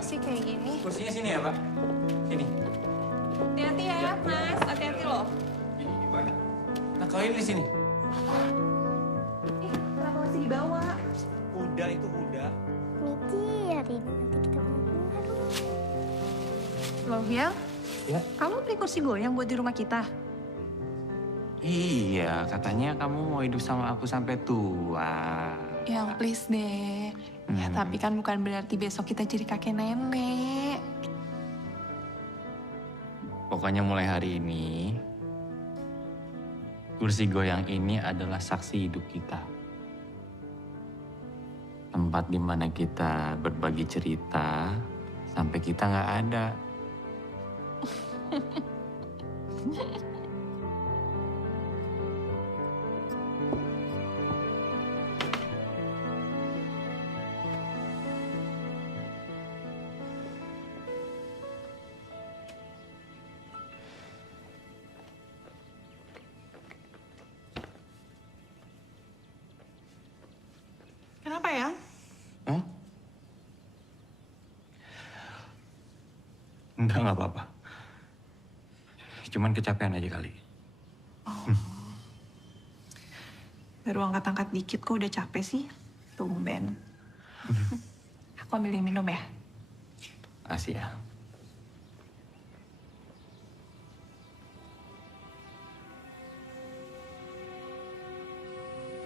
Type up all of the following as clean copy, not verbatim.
Mbak. sih kayak gini? Kursinya sini ya, Pak. Sini. Hati-hati ya, Mas. Hati-hati loh. Ini gimana? Nah, kalau ini di sini. Kenapa masih dibawa? Kuda itu kuda. Miki, hari ini nanti kita ngomong harus. Loh, Yang? Ya. Kamu beli kursi goyang buat di rumah kita? Iya, katanya kamu mau hidup sama aku sampai tua. Yang please deh. Ya, tapi kan bukan berarti besok kita jadi kakek nenek. Pokoknya mulai hari ini, kursi goyang ini adalah saksi hidup kita. Tempat di mana kita berbagi cerita sampai kita nggak ada. Kenapa ya? Hmm? Enggak apa-apa. Cuman kecapean aja kali. Baru angkat-angkat dikit kok udah capek sih. Tumben. Aku ambilin minum ya. Makasih ya.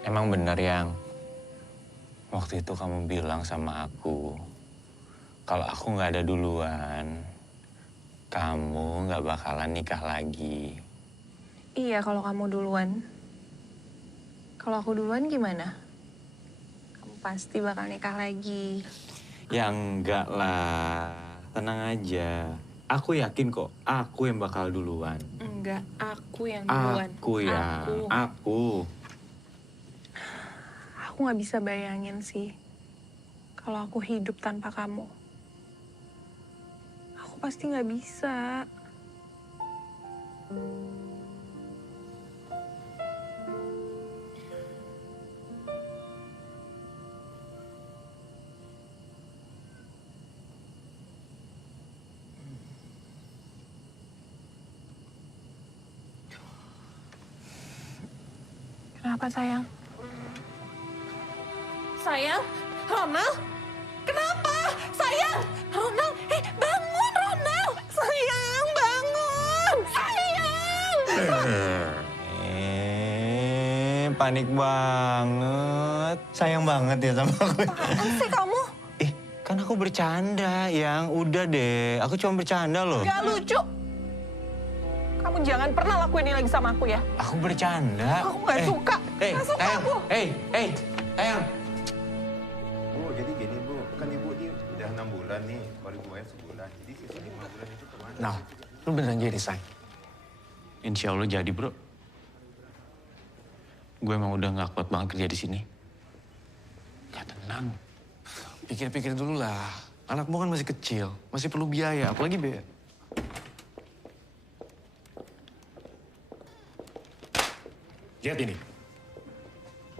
Emang benar yang waktu itu kamu bilang sama aku, kalau aku nggak ada duluan, kamu nggak bakalan nikah lagi. Iya, kalau kamu duluan. Kalau aku duluan gimana? Kamu pasti bakal nikah lagi. Ya enggak lah, tenang aja. Aku yakin kok, aku yang bakal duluan. Enggak, aku yang duluan. Aku. Aku nggak bisa bayangin sih kalau aku hidup tanpa kamu. Aku pasti nggak bisa. Kenapa sayang? Sayang, Ronald, kenapa? Sayang, Ronald, bangun Ronald, sayang bangun, sayang. Panik banget. Sayang banget ya sama aku. Apaan sih kamu? Kan aku bercanda, yang udah deh. Aku cuma bercanda loh. Gak lucu. Kamu jangan pernah lakuin ini lagi sama aku ya. Aku bercanda. Aku nggak suka. Nggak suka sayang. aku. Sayang. Bu, jadi gini Bu, kan Ibu ini udah 6 bulan nih, baru bayar sebulan. Jadi sisa 5 bulan itu kemana? Nah, lu beneran jadi, Say? Insya Allah jadi, bro. Gue emang udah gak kuat banget kerja di sini. Ya tenang. Pikir-pikir dulu lah. Anakmu kan masih kecil, masih perlu biaya, apalagi biaya. Lihat ini.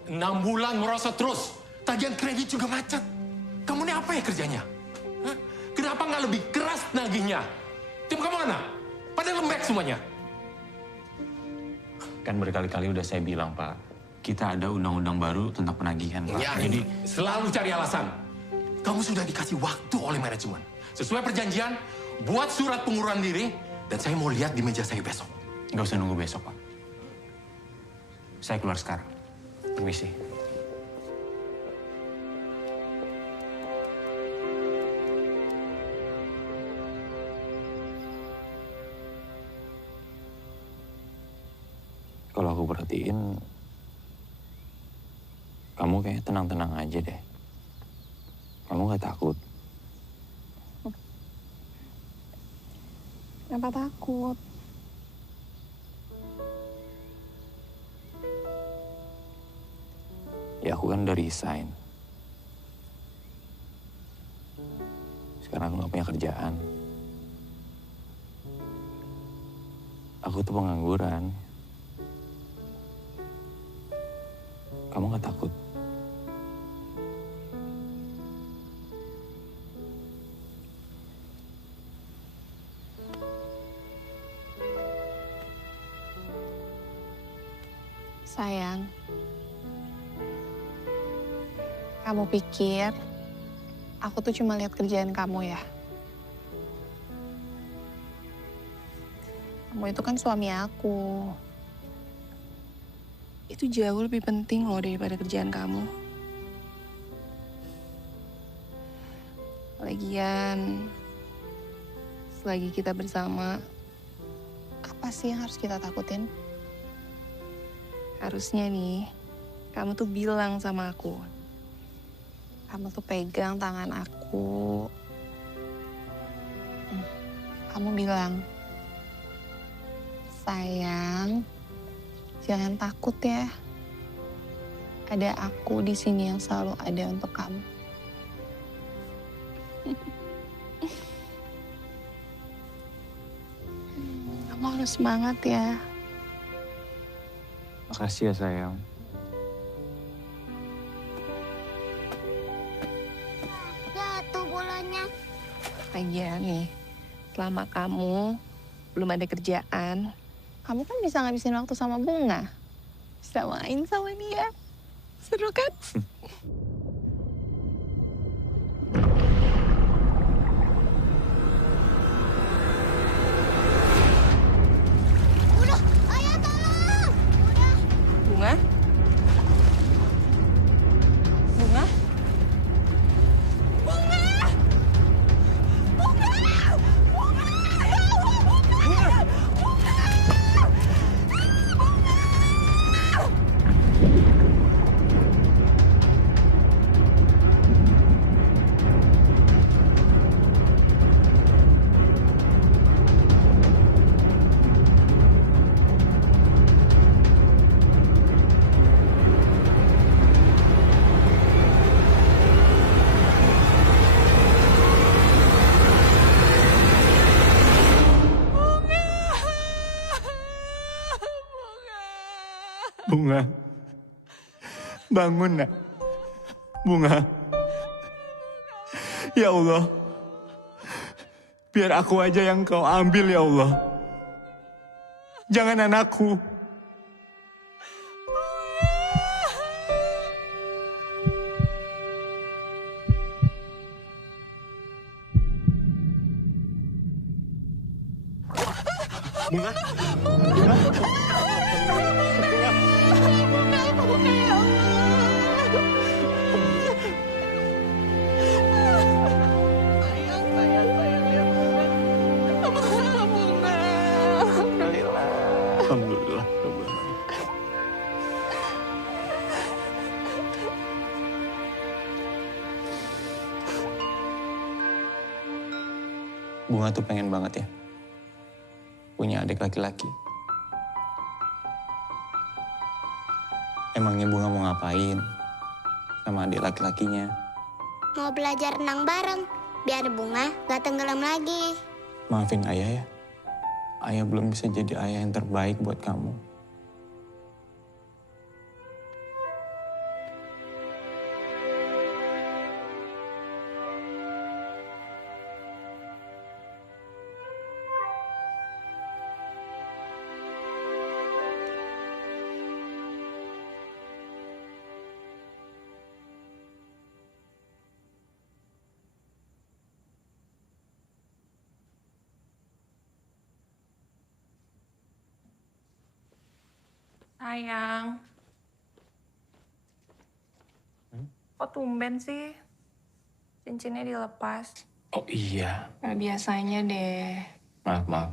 6 bulan merosot terus. Tagihan kredit juga macet. Kamu ini apa ya kerjanya? Hah? Kenapa nggak lebih keras nagihnya? Tim kamu mana? Pada lembek semuanya. Kan berkali-kali udah saya bilang, Pak. Kita ada undang-undang baru tentang penagihan, Pak. Ya, jadi selalu cari alasan. Kamu sudah dikasih waktu oleh manajemen. Sesuai perjanjian, buat surat pengunduran diri. Dan saya mau lihat di meja saya besok. Nggak usah nunggu besok, Pak. Saya keluar sekarang. Permisi. Kalau aku perhatiin, kamu kayak tenang-tenang aja deh. Kamu nggak takut? Kenapa takut? Ya aku kan udah resign. Sekarang aku nggak punya kerjaan. Aku tuh pengangguran. Kamu nggak takut? Sayang, kamu pikir aku tuh cuma lihat kerjaan kamu ya? Kamu itu kan suami aku. Itu jauh lebih penting loh daripada kerjaan kamu. Lagian, selagi kita bersama, apa sih yang harus kita takutin? Harusnya nih, kamu tuh bilang sama aku. Kamu tuh pegang tangan aku. Kamu bilang, sayang, jangan takut ya. Ada aku di sini yang selalu ada untuk kamu. Kamu harus semangat ya. Makasih ya sayang. Jatuh bolanya. Lagian nih, selama kamu belum ada kerjaan, kamu kan bisa ngabisin waktu sama Bunga. Bisa main sama dia. Seru kan? Udah, ayah tolong. Udah. Bunga? Bunga? Bunga. Bangun nak. Bunga. Ya Allah. Biar aku aja yang kau ambil ya Allah. Jangan anakku. Bunga. Alhamdulillah. Bunga tuh pengen banget ya punya adik laki-laki. Emangnya Bunga mau ngapain sama adik laki-lakinya? Mau belajar renang bareng, biar Bunga gak tenggelam lagi. Maafin ayah ya. Ayah belum bisa jadi ayah yang terbaik buat kamu. Sayang. Kok tumben sih? Cincinnya dilepas. Oh iya. Gak biasanya deh. Maaf.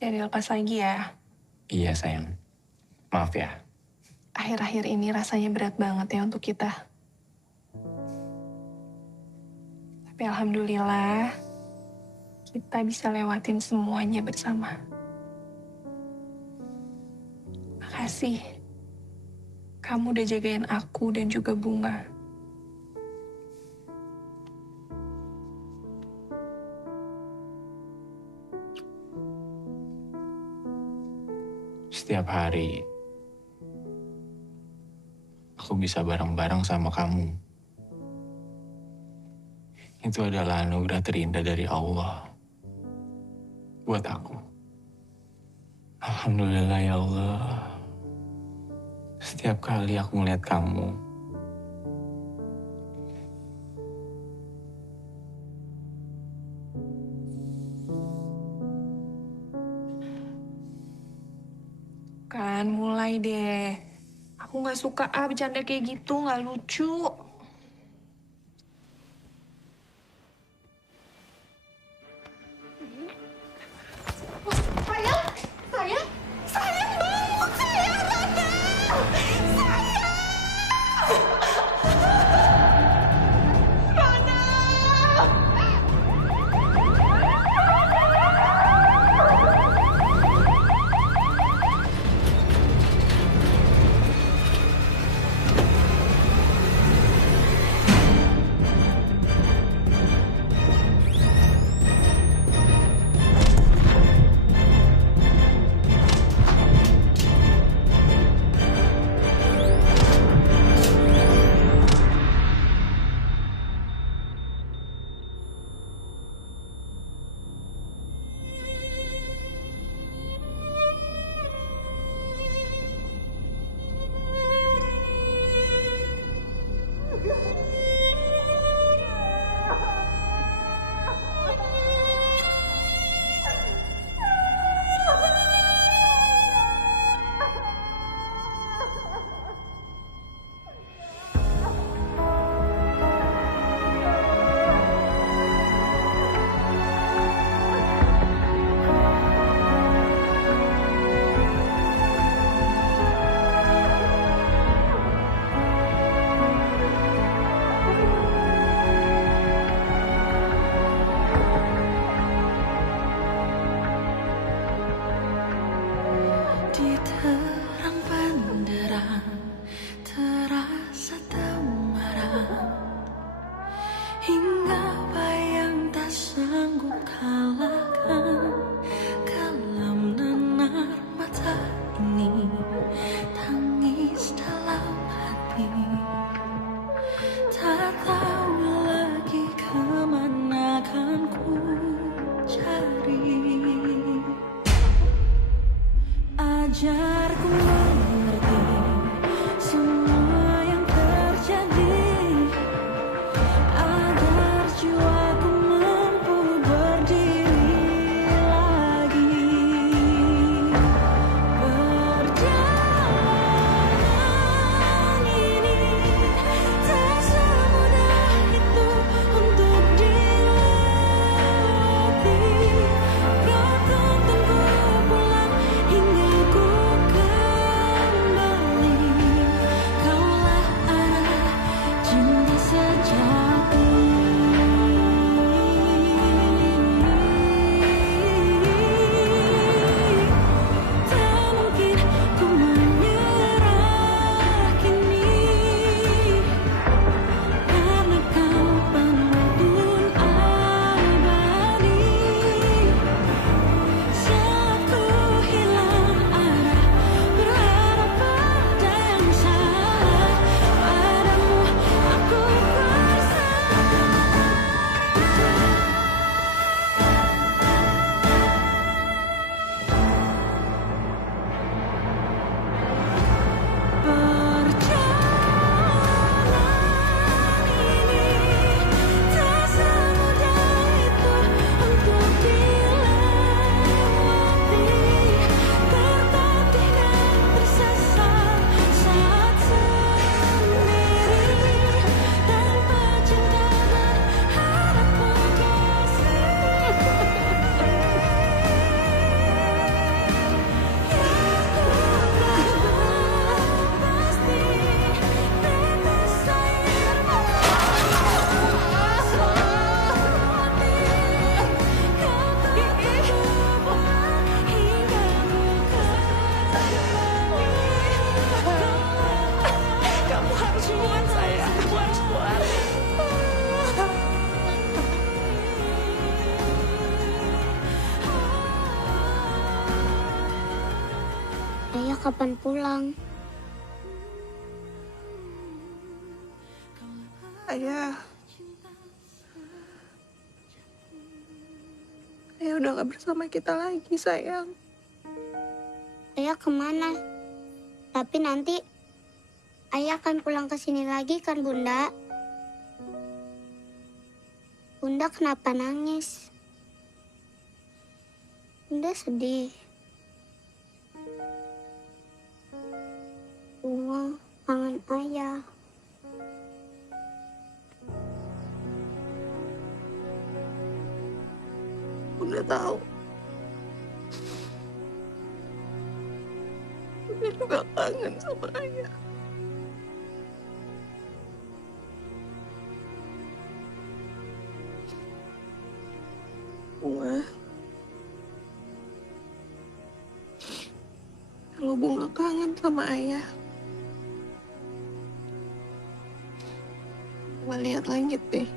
Ya dilepas lagi ya. Iya sayang. Maaf ya. Akhir-akhir ini rasanya berat banget ya untuk kita. Tapi alhamdulillah, kita bisa lewatin semuanya bersama. Makasih. Kamu udah jagain aku dan juga Bunga. Setiap hari, aku bisa bareng-bareng sama kamu. itu adalah anugerah terindah dari Allah buat aku. Alhamdulillah ya Allah. Setiap kali aku melihat kamu, Kan mulai deh. Aku nggak suka bercanda kayak gitu, nggak lucu. Di terang benderang terasa temaram, hingga bayang tak sanggup kalahkan. Kelam nanar mata ini, tangis dalam hati, tak tahu lagi kemana kan ku cari. Ajarku mengerti semua yang terjadi, agar jiwaku mampu berdiri lagi. Perjalanan ini tak semudah itu untuk dilewati. Kau tuntunku pulang hingga ku kembali. Kaulah arah cinta sejati. Tak mungkin ku menyerah kini, karena kau penuntun abadi. Saat ku hilang arah, berharap pada yang salah, padamu aku Perjalanan ini tak semudah itu untuk dilewati. Tertatih dan tersesat saat sendiri, tanpa cinta berharap kasih. Kamu harus kuat, sayang. Kamu harus kuat. Ayah kapan pulang? Ayah Ayah udah gak bersama kita lagi, sayang. Ayah kemana? Tapi nanti ayah akan pulang ke sini lagi kan, Bunda? Bunda kenapa nangis? Bunda sedih. Bunga kangen ayah. Bunda tahu. Bunda juga kangen sama ayah. Bunga. Kalau Bunga kangen sama ayah, Bunga lihat langit deh.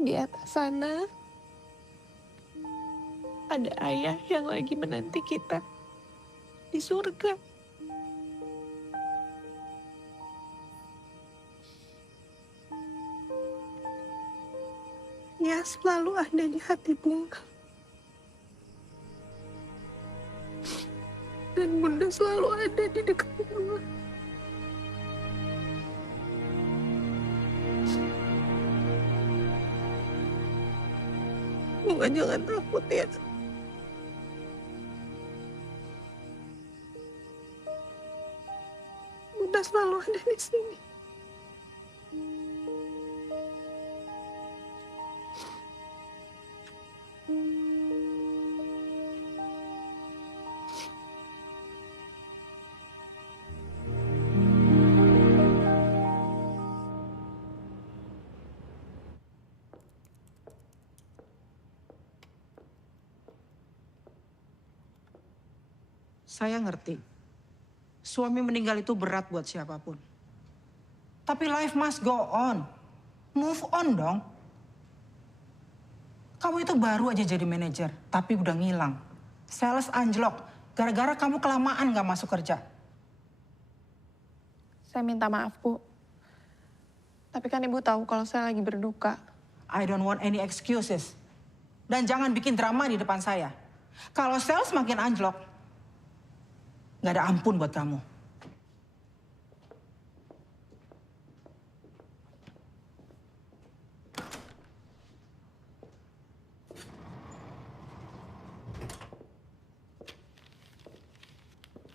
Di atas sana ada ayah yang lagi menanti kita di surga. Dia selalu ada di hati Bunga. Dan Bunda selalu ada di dekat Bunga. Bunga jangan takut ya. Bunda selalu ada di sini. Saya ngerti. Suami meninggal itu berat buat siapapun. Tapi life must go on. Move on dong. Kamu itu baru aja jadi manajer, tapi udah ngilang. Sales anjlok, gara-gara kamu kelamaan gak masuk kerja. Saya minta maaf, Bu. Tapi kan Ibu tahu kalau saya lagi berduka. I don't want any excuses. Dan jangan bikin drama di depan saya. Kalau sales makin anjlok, gak ada ampun buat kamu.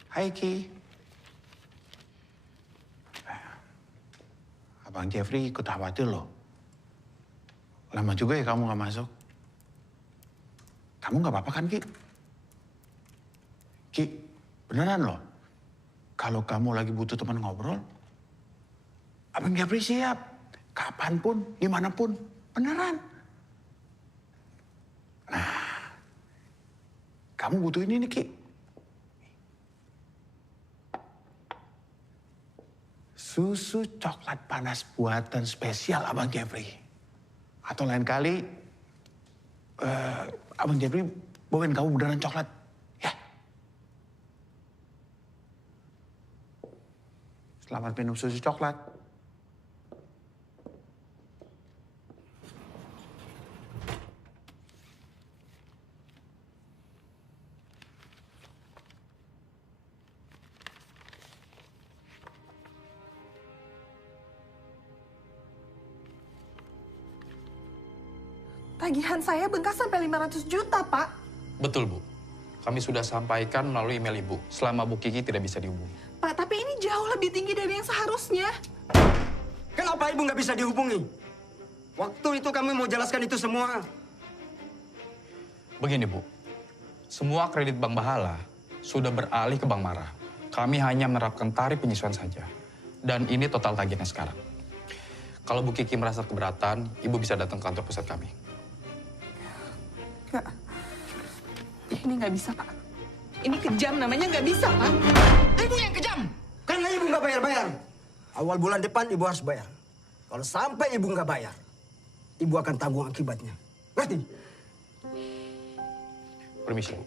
Hai Ki. Abang Jeffrey ikut khawatir loh. Lama juga ya kamu gak masuk. Kamu gak apa-apa kan Ki? Ki, beneran loh. Kalau kamu lagi butuh teman ngobrol, Abang Jeffrey siap. Kapanpun, dimanapun. Beneran. Nah, kamu butuh ini nih Ki. Susu coklat panas buatan spesial Abang Jeffrey. Atau lain kali, Abang Jeffrey bawain kamu beneran coklat. Ya. Selamat minum susu coklat. Tagihan saya bengkak sampai 500 juta, Pak. Betul, Bu. Kami sudah sampaikan melalui email Ibu selama Bu Kiki tidak bisa dihubungi. Pak, tapi ini jauh lebih tinggi dari yang seharusnya. Kenapa Ibu nggak bisa dihubungi? Waktu itu kami mau jelaskan itu semua. Begini, Bu. Semua kredit Bank Bahala sudah beralih ke Bank Mara. Kami hanya menerapkan tarif penyesuaian saja. Dan ini total tagihannya sekarang. Kalau Bu Kiki merasa keberatan, Ibu bisa datang ke kantor pusat kami. Enggak. Ini nggak bisa, Pak. Ini kejam namanya, nggak bisa, Pak. Ibu yang kejam! Karena Ibu nggak bayar-bayar. Awal bulan depan Ibu harus bayar. Kalau sampai Ibu nggak bayar, Ibu akan tanggung akibatnya. Ngerti? Permisi, Bu.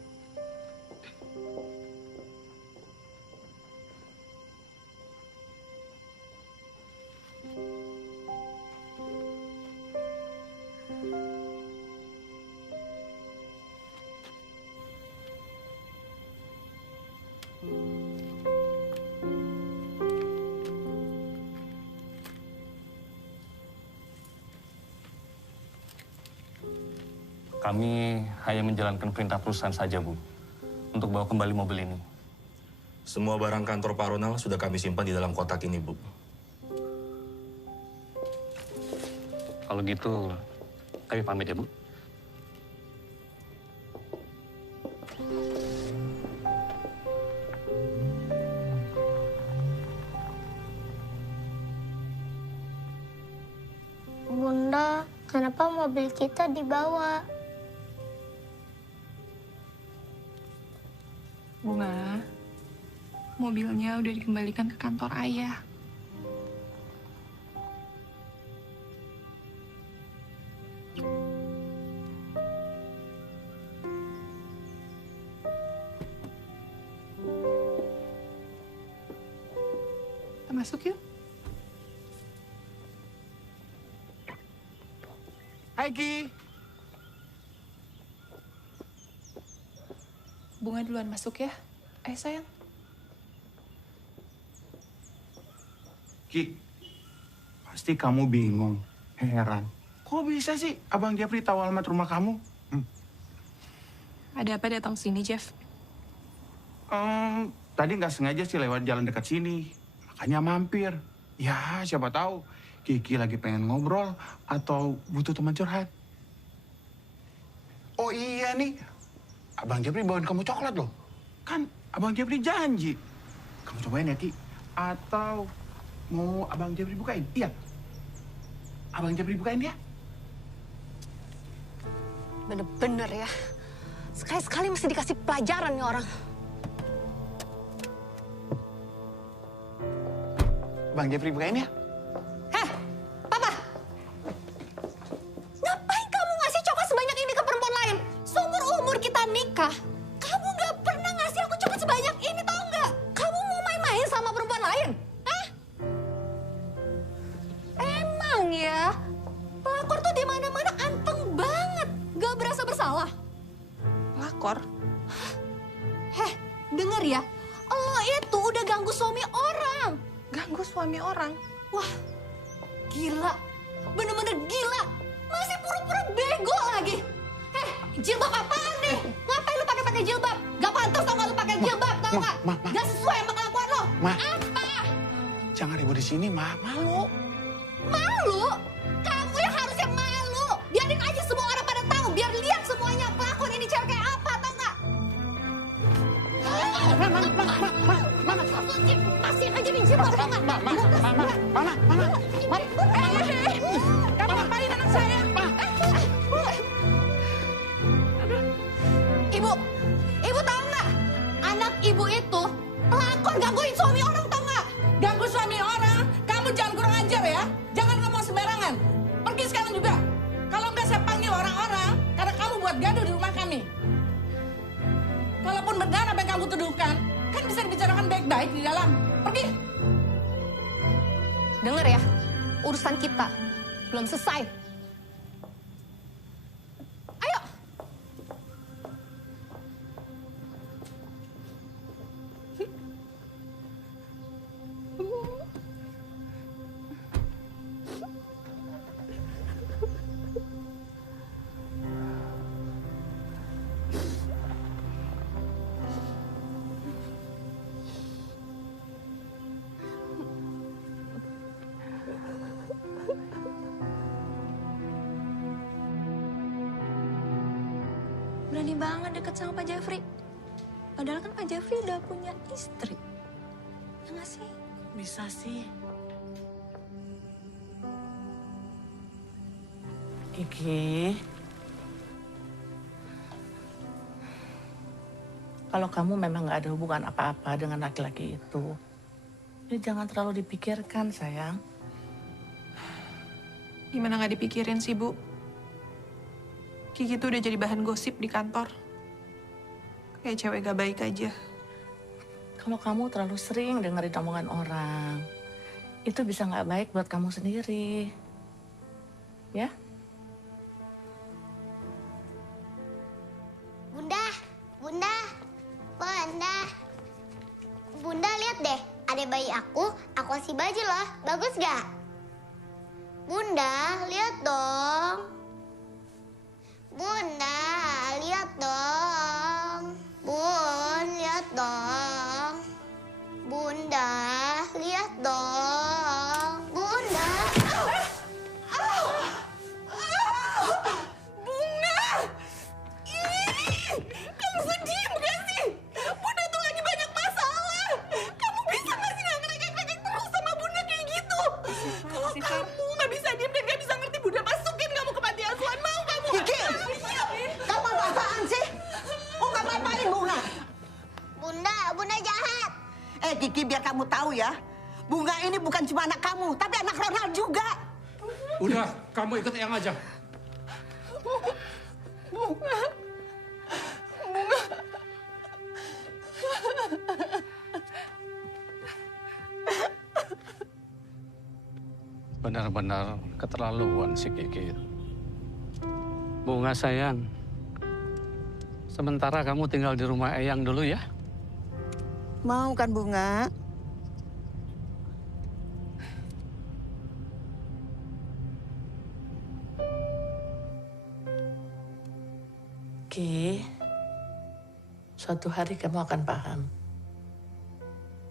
Kami hanya menjalankan perintah perusahaan saja, Bu, untuk bawa kembali mobil ini. Semua barang kantor Pak Ronald sudah kami simpan di dalam kotak ini, Bu. Kalau gitu, kami pamit ya, Bu. Bunda, kenapa mobil kita dibawa? Bunga, mobilnya udah dikembalikan ke kantor ayah. Kita masuk yuk. Hai, Ki. Bunga duluan masuk ya. Sayang. Ki, pasti kamu bingung, heran. Kok bisa sih Abang Jeffrey tahu alamat rumah kamu? Ada apa datang sini, Jeff? Tadi nggak sengaja sih lewat jalan dekat sini. Makanya mampir. Ya, siapa tahu Kiki lagi pengen ngobrol atau butuh teman curhat. Oh iya nih, Abang Jeffrey bawain kamu coklat loh. Kan Abang Jeffrey janji. Kamu cobain ya, Ki. Atau mau Abang Jeffrey bukain? Iya. Abang Jeffrey bukain ya. Bener-bener ya. Sekali-sekali mesti dikasih pelajaran nih orang. Bang Jeffrey bukain ya. Heh, Papa. Ngapain kamu ngasih coklat sebanyak ini ke perempuan lain? Seumur-umur kita nikah, kamu nggak pernah ngasih aku coklat sebanyak ini, tau nggak? Kamu mau main-main sama perempuan lain? Hah? Emang ya, pelakor tuh di mana-mana anteng banget. Gak berasa bersalah. Pelakor? Heh, denger ya. Lo itu udah ganggu suami orang. Ganggu suami orang? Wah, gila. Bener-bener gila. Masih pura-pura bego lagi. Jilbab apaan nih? Ngapain lu pakai jilbab? Gak pantas tau gak lu pakai jilbab, tau gak? Gak sesuai sama kelakuan lo. Apa? Jangan ribut di sini, Ma. Malu. Malu? Kamu yang harusnya malu. Biarin aja semua orang pada tahu. Biar lihat semuanya pelakon ini cewek kayak apa, tau gak? Mana? Pastiin aja nih jilbab, tau gak? Mana? Kamu ngapain anak saya? Ibu tahu nggak? Anak ibu itu pelakor gangguin suami orang, tahu nggak? Ganggu suami orang, kamu jangan kurang ajar ya. Jangan ngomong sembarangan. Pergi sekarang juga. Kalau nggak saya panggil orang-orang, karena kamu buat gaduh di rumah kami. Kalaupun benar apa yang kamu tuduhkan, kan bisa dibicarakan baik-baik di dalam. Pergi. Dengar ya, urusan kita belum selesai. Ayo. Berani banget deket sama Pak Jeffrey. Padahal kan Pak Jeffrey udah punya istri. Ya nggak sih? Bisa sih. Kiki. Kalau kamu memang nggak ada hubungan apa-apa dengan laki-laki itu, ya jangan terlalu dipikirkan, sayang. Gimana nggak dipikirin sih, Bu? Kiki tuh udah jadi bahan gosip di kantor. Kayak cewek gak baik aja. Kalau kamu terlalu sering dengerin omongan orang, itu bisa nggak baik buat kamu sendiri. Ya? Bunda lihat deh, ada bayi aku kasih baju loh. Bagus gak? Bunda, lihat dong. Bunda, lihat dong. Bun, lihat dong. Bunda, lihat dong. Bunda. Bunga! Ih, kamu sedih gak sih? Bunda tuh lagi banyak masalah. Kamu bisa gak sih gak ngerekek-rekek terus sama Bunda kayak gitu? Kalau kamu gak bisa diem dan gak bisa ngerti, Bunda masukin kamu ke panti asuhan. Mau kamu? Kiki! Kamu apaan sih? Oh, kamu apain Bunga? Bunda jahat. Kiki, biar kamu tahu ya. Bunga ini bukan cuma anak kamu, tapi anak Ronald juga. Udah, kamu ikut Eyang aja. Bunga. Benar-benar keterlaluan si Kiki. Bunga sayang, sementara kamu tinggal di rumah Eyang dulu ya. Mau kan Bunga? Ki, suatu hari kamu akan paham.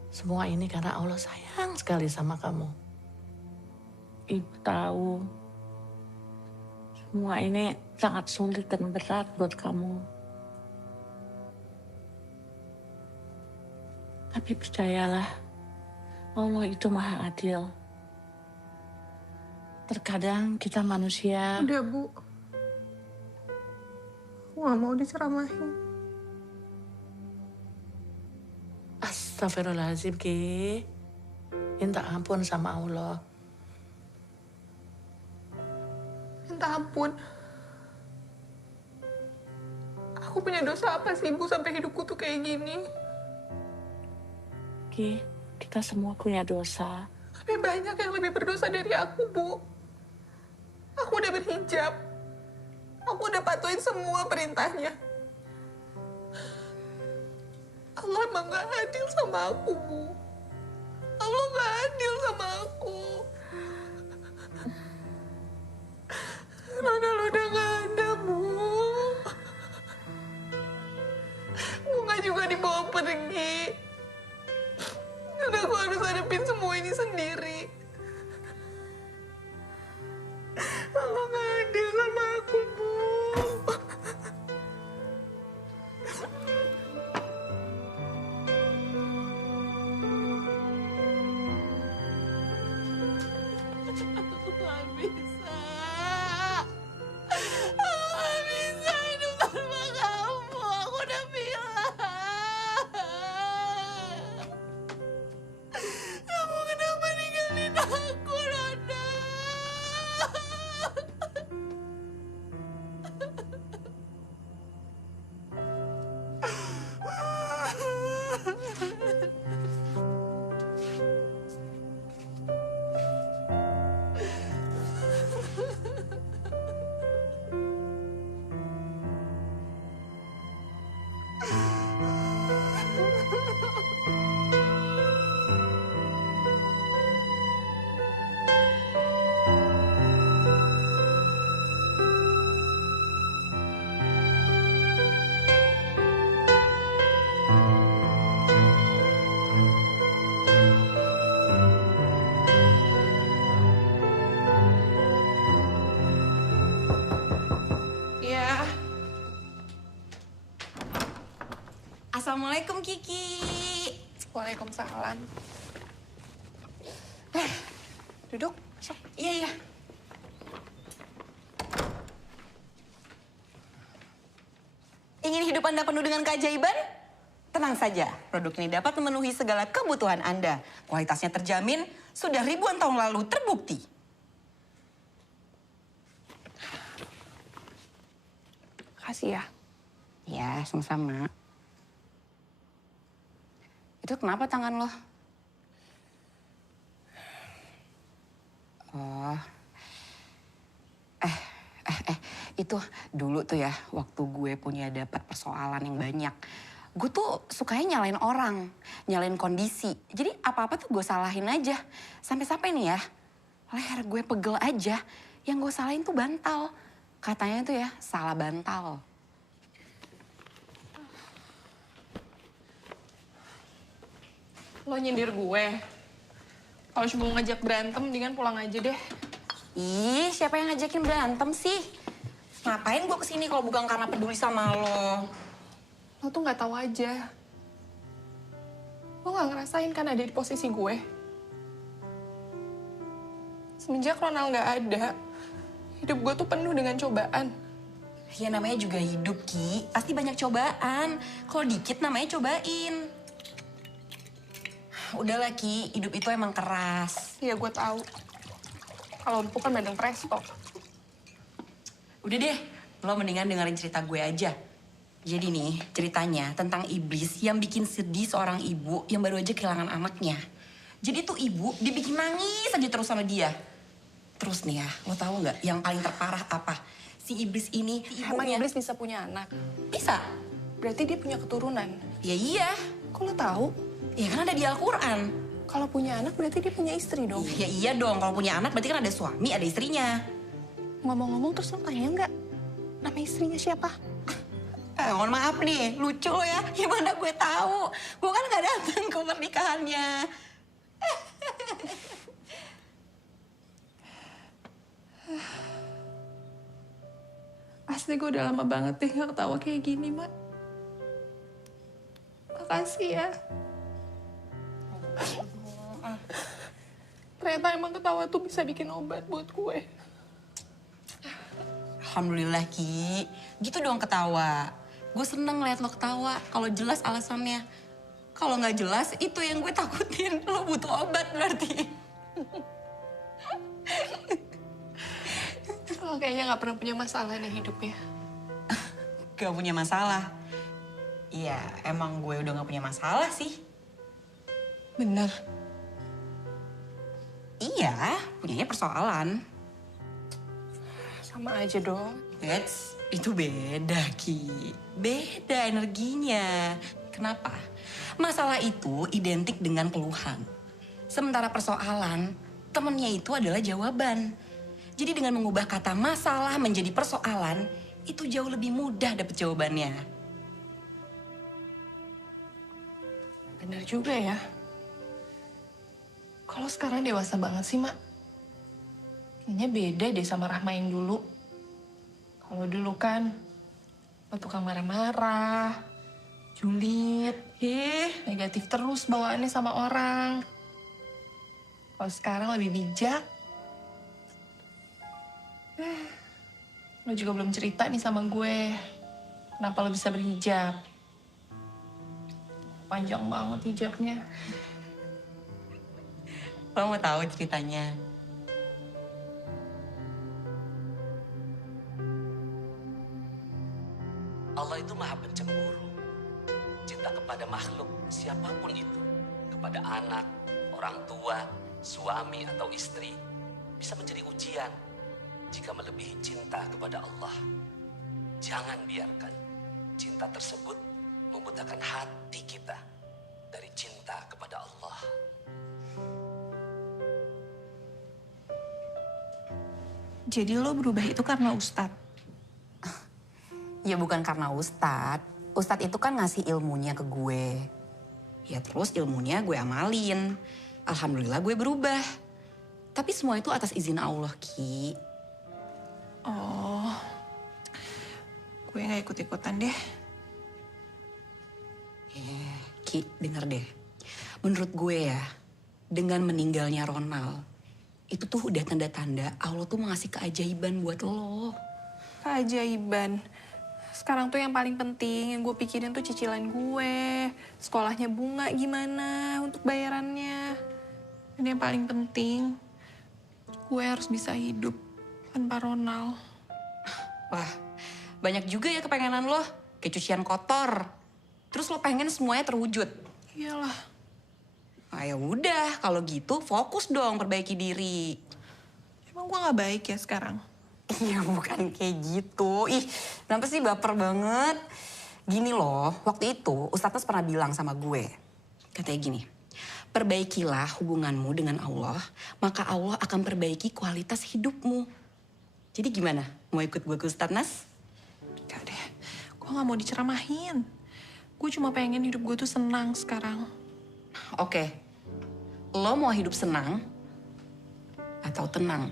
Semua ini karena Allah sayang sekali sama kamu. Ibu tahu, semua ini sangat sulit dan berat buat kamu. Tapi percayalah, Allah itu maha adil. Terkadang kita manusia... Udah, Bu. Aku gak mau diceramahin. Astagfirullahaladzim, Ki. Minta ampun sama Allah. Minta ampun. Aku punya dosa apa sih, Bu, sampai hidupku tuh kayak gini? Ki, kita semua punya dosa. Tapi banyak yang lebih berdosa dari aku, Bu. Aku udah berhijab. Aku udah patuhin semua perintahnya. Allah emang gak adil sama aku, Bu. Allah gak adil sama aku. Ronald udah gak ada, Bu. Bunga juga dibawa pergi. Dan aku harus hadapin semua ini sendiri. Allah gak adil sama aku, Bu. Aku gak bisa. Aku gak bisa hidup tanpa kamu. Aku udah bilang. Kamu kenapa ninggalin aku, Ronald? Ya. Assalamualaikum Kiki. Waalaikumsalam. Duduk, masuk. Iya. Ingin hidup Anda penuh dengan keajaiban? Tenang saja, produk ini dapat memenuhi segala kebutuhan Anda. Kualitasnya terjamin, sudah ribuan tahun lalu terbukti. Makasih ya. Ya, sama-sama. Itu kenapa tangan lo? Oh. Itu dulu tuh ya, waktu gue punya dapat persoalan yang banyak. Gue tuh sukanya nyalain orang, nyalain kondisi. Jadi apa-apa tuh gue salahin aja. Sampai-sampai nih ya, leher gue pegel aja. Yang gue salahin tuh bantal. Katanya tuh ya salah bantal. Lo nyindir gue. Kalau cuma mau ngajak berantem, mendingan pulang aja deh. Ih, siapa yang ngajakin berantem sih? Ngapain gue kesini kalau bukan karena peduli sama lo? Lo tuh nggak tahu aja. Lo nggak ngerasain kan ada di posisi gue. Semenjak Ronald nggak ada, hidup gue tuh penuh dengan cobaan. Ya namanya juga hidup, Ki. Pasti banyak cobaan. Kalau dikit namanya cobain. Udahlah, Ki. Hidup itu emang keras. Iya, gue tahu. Kalau empuk kan badan presto. Udah deh, lo mendingan dengerin cerita gue aja. Jadi nih, ceritanya tentang iblis yang bikin sedih seorang ibu yang baru aja kehilangan anaknya. Jadi tuh ibu dibikin nangis aja terus sama dia. Terus nih ya, lo tahu nggak yang paling terparah apa? Si iblis ini, Emang iblis bisa punya anak? Bisa. Berarti dia punya keturunan? Ya iya. Kok lo tahu? Ya kan ada di Al-Quran. Kalau punya anak berarti dia punya istri dong? Ya iya dong, kalau punya anak berarti kan ada suami, ada istrinya. Ngomong-ngomong terus lo tanya nggak? Nama istrinya siapa? Mohon maaf nih, lucu lo ya. Gimana gue tahu? Gue kan nggak datang ke pernikahannya. Asli gue udah lama banget deh gak ketawa kayak gini, Mak. Makasih ya. Ternyata emang ketawa tuh bisa bikin obat buat gue. Alhamdulillah, Ki. Gitu dong ketawa. Gue seneng liat lo ketawa kalau jelas alasannya. Kalau nggak jelas, itu yang gue takutin. Lo butuh obat berarti. Lo kayaknya gak pernah punya masalah nih hidupnya. Gak punya masalah? Iya, emang gue udah gak punya masalah sih. Bener? Iya, punyanya persoalan. Sama aja dong. Itu beda, Ki. Beda energinya. Kenapa? Masalah itu identik dengan keluhan. Sementara persoalan, temennya itu adalah jawaban. Jadi dengan mengubah kata masalah menjadi persoalan, itu jauh lebih mudah dapet jawabannya. Bener juga ya. Kalau sekarang dewasa banget sih, Mak. Kayaknya beda deh sama Rahma yang dulu. Kalau dulu kan, lo tukang marah-marah, julid, negatif terus bawaannya sama orang. Kalau sekarang lebih bijak. Lo juga belum cerita nih sama gue. Kenapa lo bisa berhijab? Panjang banget hijabnya. Lo mau tahu ceritanya? Allah itu maha pencemburu. Cinta kepada makhluk, siapapun itu. Kepada anak, orang tua, suami atau istri. Bisa menjadi ujian jika melebihi cinta kepada Allah. Jangan biarkan cinta tersebut membutakan hati kita dari cinta kepada Allah. Jadi lo berubah itu karena Ustadz? Ya bukan karena Ustadz. Ustadz itu kan ngasih ilmunya ke gue. Ya terus ilmunya gue amalin. Alhamdulillah gue berubah. Tapi semua itu atas izin Allah, Ki. Oh, gue gak ikut-ikutan deh. Ki, denger deh. Menurut gue ya, dengan meninggalnya Ronald, itu tuh udah tanda-tanda Allah tuh mau ngasih keajaiban buat lo. Keajaiban? Sekarang tuh yang paling penting yang gue pikirin tuh cicilan gue. Sekolahnya Bunga gimana untuk bayarannya. Dan yang paling penting, gue harus bisa hidup tanpa Ronald. Wah, banyak juga ya kepengenan lo. Kayak cucian kotor. Terus lo pengen semuanya terwujud. Iyalah. Nah, ya udah, kalau gitu fokus dong perbaiki diri. Emang gue gak baik ya sekarang? Iya, bukan kayak gitu. Ih, kenapa sih baper banget? Gini loh, waktu itu Ustadz pernah bilang sama gue. Katanya gini, perbaikilah hubunganmu dengan Allah, maka Allah akan perbaiki kualitas hidupmu. Jadi gimana? Mau ikut gue ke Ustadz Nas? Gak deh, gue gak mau diceramahin. Gue cuma pengen hidup gue tuh senang sekarang. Oke, lo mau hidup senang atau tenang?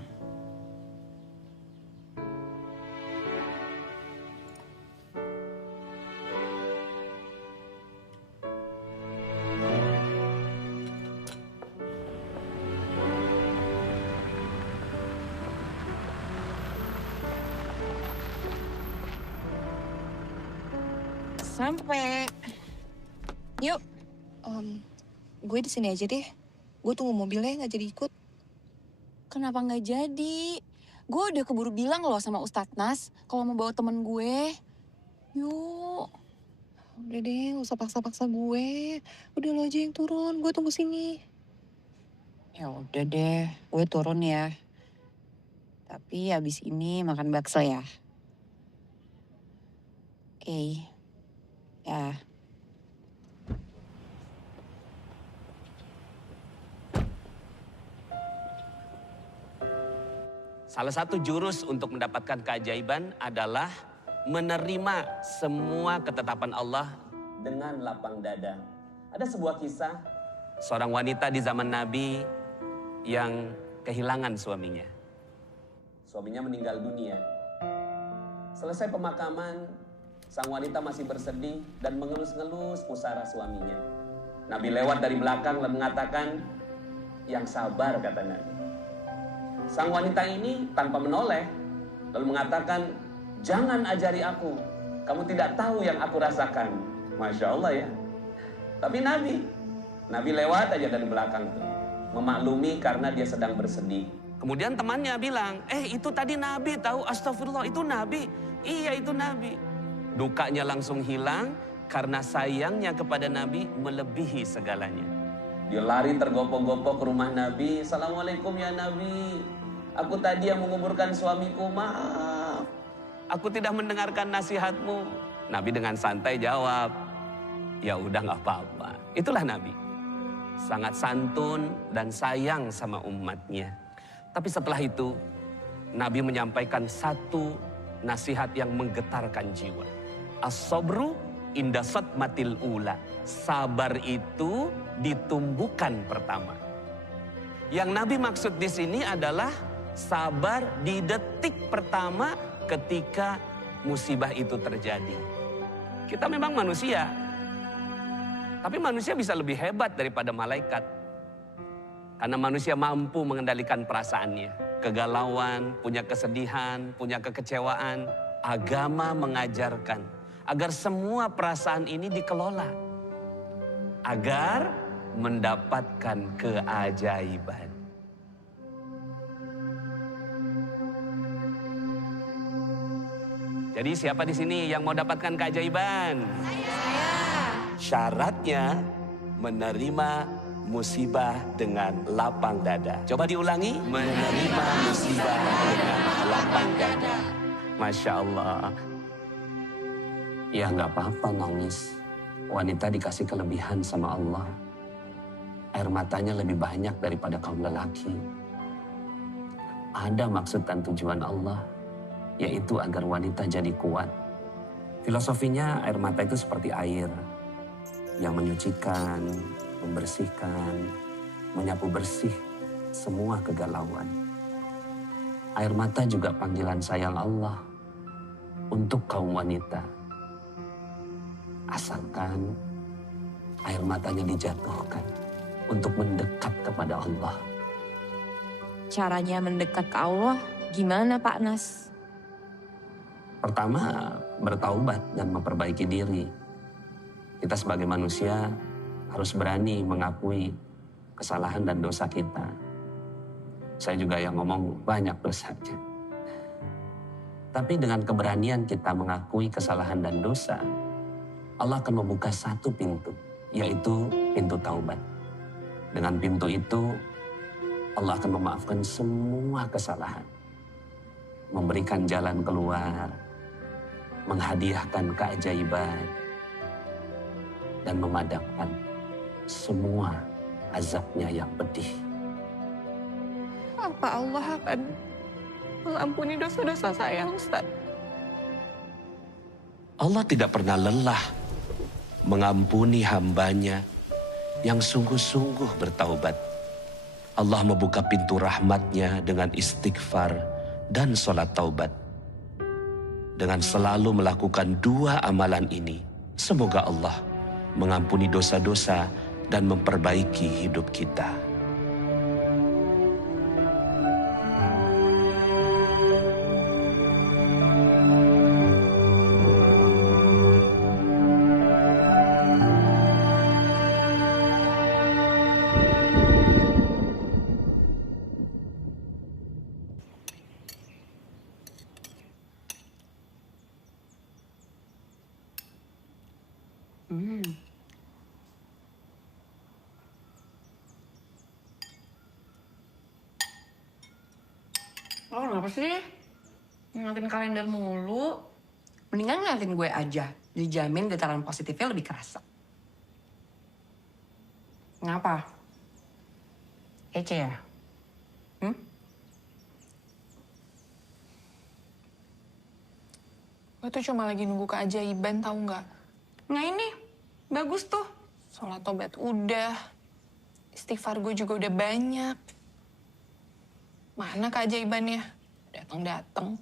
Sampai. Yuk. Gue di sini aja deh. Gue tunggu mobilnya nggak jadi ikut. Kenapa nggak jadi? Gue udah keburu bilang loh sama Ustadz Nas kalau mau bawa temen gue. Yuk. Udah deh, nggak usah paksa-paksa gue. Udah lo aja yang turun, gue tunggu sini. Ya udah deh, gue turun ya. Tapi abis ini makan bakso ya. Oke. Ya. Salah satu jurus untuk mendapatkan keajaiban adalah menerima semua ketetapan Allah dengan lapang dada. Ada sebuah kisah seorang wanita di zaman Nabi yang kehilangan suaminya. Suaminya meninggal dunia. Selesai pemakaman, sang wanita masih bersedih dan mengelus-ngelus pusara suaminya. Nabi lewat dari belakang dan mengatakan, "Yang sabar," kata Nabi. Sang wanita ini tanpa menoleh, lalu mengatakan, "Jangan ajari aku, kamu tidak tahu yang aku rasakan." Masya Allah ya. Tapi Nabi lewat aja dari belakang tuh, memaklumi karena dia sedang bersedih. Kemudian temannya bilang, itu tadi Nabi tahu, astagfirullah, itu Nabi. Iya, itu Nabi. Dukanya langsung hilang karena sayangnya kepada Nabi melebihi segalanya. Dia lari tergopoh-gopoh ke rumah Nabi. "Assalamualaikum ya Nabi. Aku tadi yang menguburkan suamiku, maaf. Aku tidak mendengarkan nasihatmu." Nabi dengan santai jawab, "Ya udah gak apa-apa." Itulah Nabi. Sangat santun dan sayang sama umatnya. Tapi setelah itu, Nabi menyampaikan satu nasihat yang menggetarkan jiwa. As-sabru inda satmatil ula. Sabar itu ditumbuhkan pertama. Yang Nabi maksud di sini adalah sabar di detik pertama ketika musibah itu terjadi. Kita memang manusia, tapi manusia bisa lebih hebat daripada malaikat. Karena manusia mampu mengendalikan perasaannya. Kegalauan, punya kesedihan, punya kekecewaan. Agama mengajarkan agar semua perasaan ini dikelola. Agar mendapatkan keajaiban. Jadi siapa di sini yang mau dapatkan keajaiban? Saya. Syaratnya menerima musibah dengan lapang dada. Coba diulangi. Menerima musibah dengan lapang dada. Masya Allah. Ya nggak apa-apa nangis. Wanita dikasih kelebihan sama Allah. Air matanya lebih banyak daripada kaum lelaki. Ada maksud dan tujuan Allah, yaitu agar wanita jadi kuat. Filosofinya air mata itu seperti air yang menyucikan, membersihkan, menyapu bersih semua kegalauan. Air mata juga panggilan sayang Allah untuk kaum wanita. Asalkan air matanya dijatuhkan untuk mendekat kepada Allah. Caranya mendekat ke Allah gimana Pak Nas? Pertama, bertaubat dan memperbaiki diri. Kita sebagai manusia harus berani mengakui kesalahan dan dosa kita. Saya juga yang ngomong banyak dosanya. Tapi dengan keberanian kita mengakui kesalahan dan dosa, Allah akan membuka satu pintu, yaitu pintu taubat. Dengan pintu itu, Allah akan memaafkan semua kesalahan. Memberikan jalan keluar, menghadiahkan keajaiban, dan memadamkan semua azabnya yang pedih. Apa Allah akan mengampuni dosa-dosa saya, Ustaz. Allah tidak pernah lelah mengampuni hambanya yang sungguh-sungguh bertaubat. Allah membuka pintu rahmatnya dengan istighfar dan sholat taubat. Dengan selalu melakukan dua amalan ini, semoga Allah mengampuni dosa-dosa dan memperbaiki hidup kita. Lo kenapa sih? Ngeliatin kalender mulu. Mendingan ngeliatin gue aja. Dijamin getaran positifnya lebih kerasa. Kenapa? Ece ya? Gue tuh cuma lagi nunggu keajaiban, tahu nggak? Nah ini, bagus tuh. Sholat tobat udah. Istighfar gue juga udah banyak. Mana keajaibannya? Datang-datang.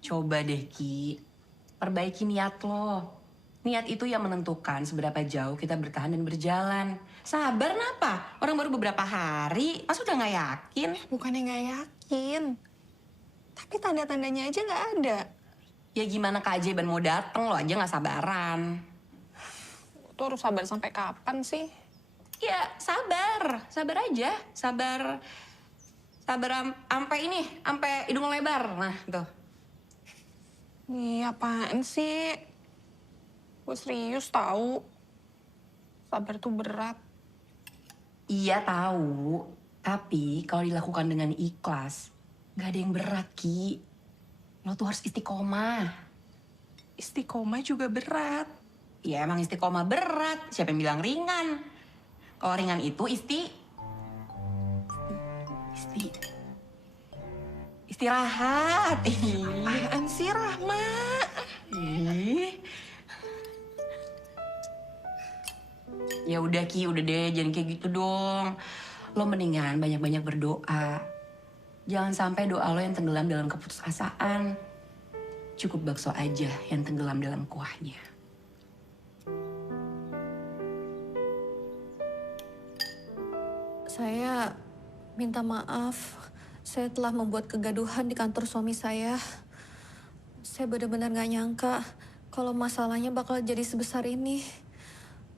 Coba deh, Ki. Perbaiki niat lo. Niat itu yang menentukan seberapa jauh kita bertahan dan berjalan. Sabar napa? Orang baru beberapa hari, pas udah nggak yakin? Bukannya nggak yakin. Tapi tanda-tandanya aja nggak ada. Ya gimana keajaiban mau dateng, lo aja nggak sabaran. Lo tuh harus sabar sampai kapan sih? Ya sabar, sabar aja. Sabar sampai ini, sampai hidung lebar. Nah tuh. Iya, apaan sih? Gue serius tahu. Sabar tuh berat. Iya tahu, tapi kalau dilakukan dengan ikhlas, nggak ada yang berat, Ki. Lo tuh harus istiqomah. Istiqomah juga berat. Ya emang istiqomah berat, siapa yang bilang ringan? Kalau ringan itu istirahat. Apaan sih, Rahma? Ya udah Ki, udah deh, jangan kayak gitu dong. Lo mendingan banyak-banyak berdoa. Jangan sampai doa lo yang tenggelam dalam keputusasaan. Cukup bakso aja yang tenggelam dalam kuahnya. Saya minta maaf. Saya telah membuat kegaduhan di kantor suami saya. Saya benar-benar gak nyangka kalau masalahnya bakal jadi sebesar ini.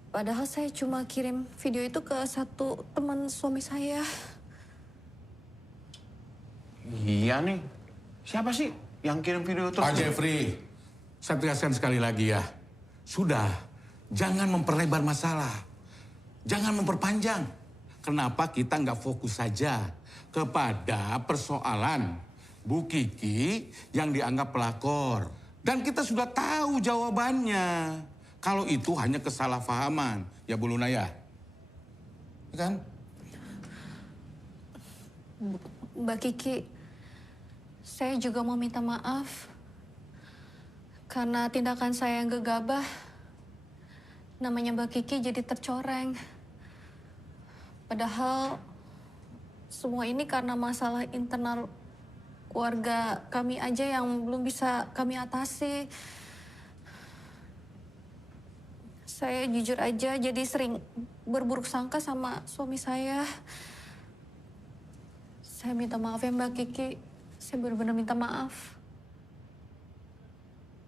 Padahal saya cuma kirim video itu ke satu teman suami saya. Iya nih. Siapa sih yang kirim video itu? Pak Jeffrey, saya tegaskan sekali lagi ya. Sudah, jangan memperlebar masalah. Jangan memperpanjang. Kenapa kita nggak fokus saja kepada persoalan Bu Kiki yang dianggap pelakor. Dan kita sudah tahu jawabannya. Kalau itu hanya kesalahpahaman. Ya Bu Luna ya? Kan? Mbak Kiki, saya juga mau minta maaf. Karena tindakan saya yang gegabah, namanya Mbak Kiki jadi tercoreng. Padahal semua ini karena masalah internal keluarga kami aja yang belum bisa kami atasi. Saya jujur aja jadi sering berburuk sangka sama suami saya. Saya minta maaf ya Mbak Kiki. Saya benar-benar minta maaf.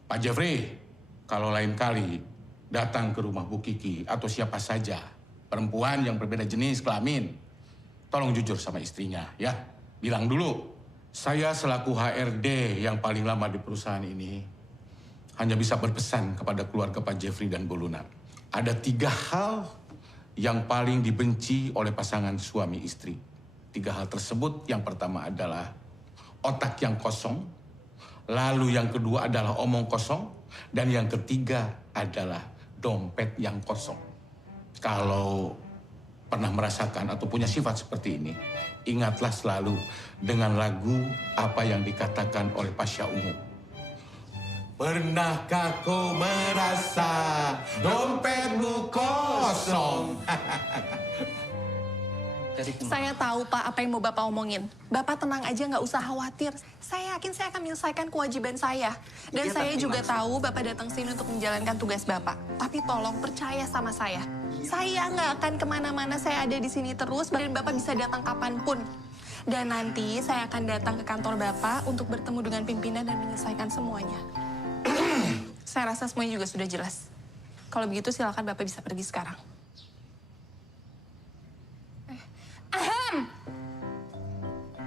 Pak Jeffrey, kalau lain kali datang ke rumah Bu Kiki atau siapa saja perempuan yang berbeda jenis kelamin, tolong jujur sama istrinya ya. Bilang dulu, saya selaku HRD yang paling lama di perusahaan ini hanya bisa berpesan kepada keluarga Pak Jeffrey dan Bu Luna. Ada 3 hal yang paling dibenci oleh pasangan suami istri. 3 hal tersebut, yang pertama adalah otak yang kosong, lalu yang kedua adalah omong kosong, dan yang ketiga adalah dompet yang kosong. Kalau pernah merasakan atau punya sifat seperti ini, ingatlah selalu dengan lagu apa yang dikatakan oleh Pasha Ungu. Pernahkah kau merasa dompetmu kosong? Saya tahu, Pak, apa yang mau Bapak omongin. Bapak tenang aja, nggak usah khawatir. Saya yakin saya akan menyelesaikan kewajiban saya. Dan saya juga tahu Bapak datang sini untuk menjalankan tugas Bapak. Tapi tolong percaya sama saya. Saya nggak akan kemana-mana, saya ada di sini terus, dan Bapak bisa datang kapanpun. Dan nanti saya akan datang ke kantor Bapak untuk bertemu dengan pimpinan dan menyelesaikan semuanya. Saya rasa semuanya juga sudah jelas. Kalau begitu silakan Bapak bisa pergi sekarang.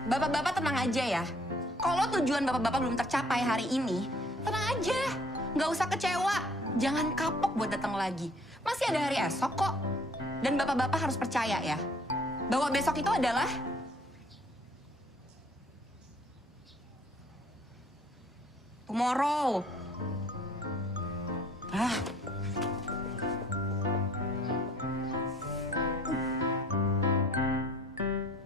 Bapak-bapak tenang aja ya. Kalau tujuan bapak-bapak belum tercapai hari ini, tenang aja. Nggak usah kecewa. Jangan kapok buat datang lagi. Masih ada hari esok kok. Dan bapak-bapak harus percaya ya, bahwa besok itu adalah tomorrow.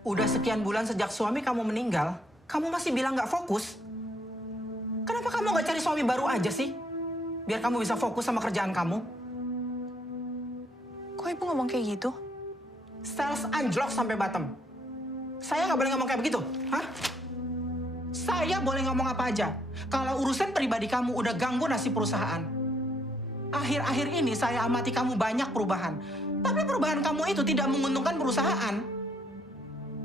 Udah sekian bulan sejak suami kamu meninggal, kamu masih bilang nggak fokus? Kenapa kamu nggak cari suami baru aja sih? Biar kamu bisa fokus sama kerjaan kamu. Kok Ibu ngomong kayak gitu? Sales anjlok sampai bottom. Saya nggak boleh ngomong kayak begitu, hah? Saya boleh ngomong apa aja. Kalau urusan pribadi kamu udah ganggu nasib perusahaan. Akhir-akhir ini saya amati kamu banyak perubahan. Tapi perubahan kamu itu tidak menguntungkan perusahaan.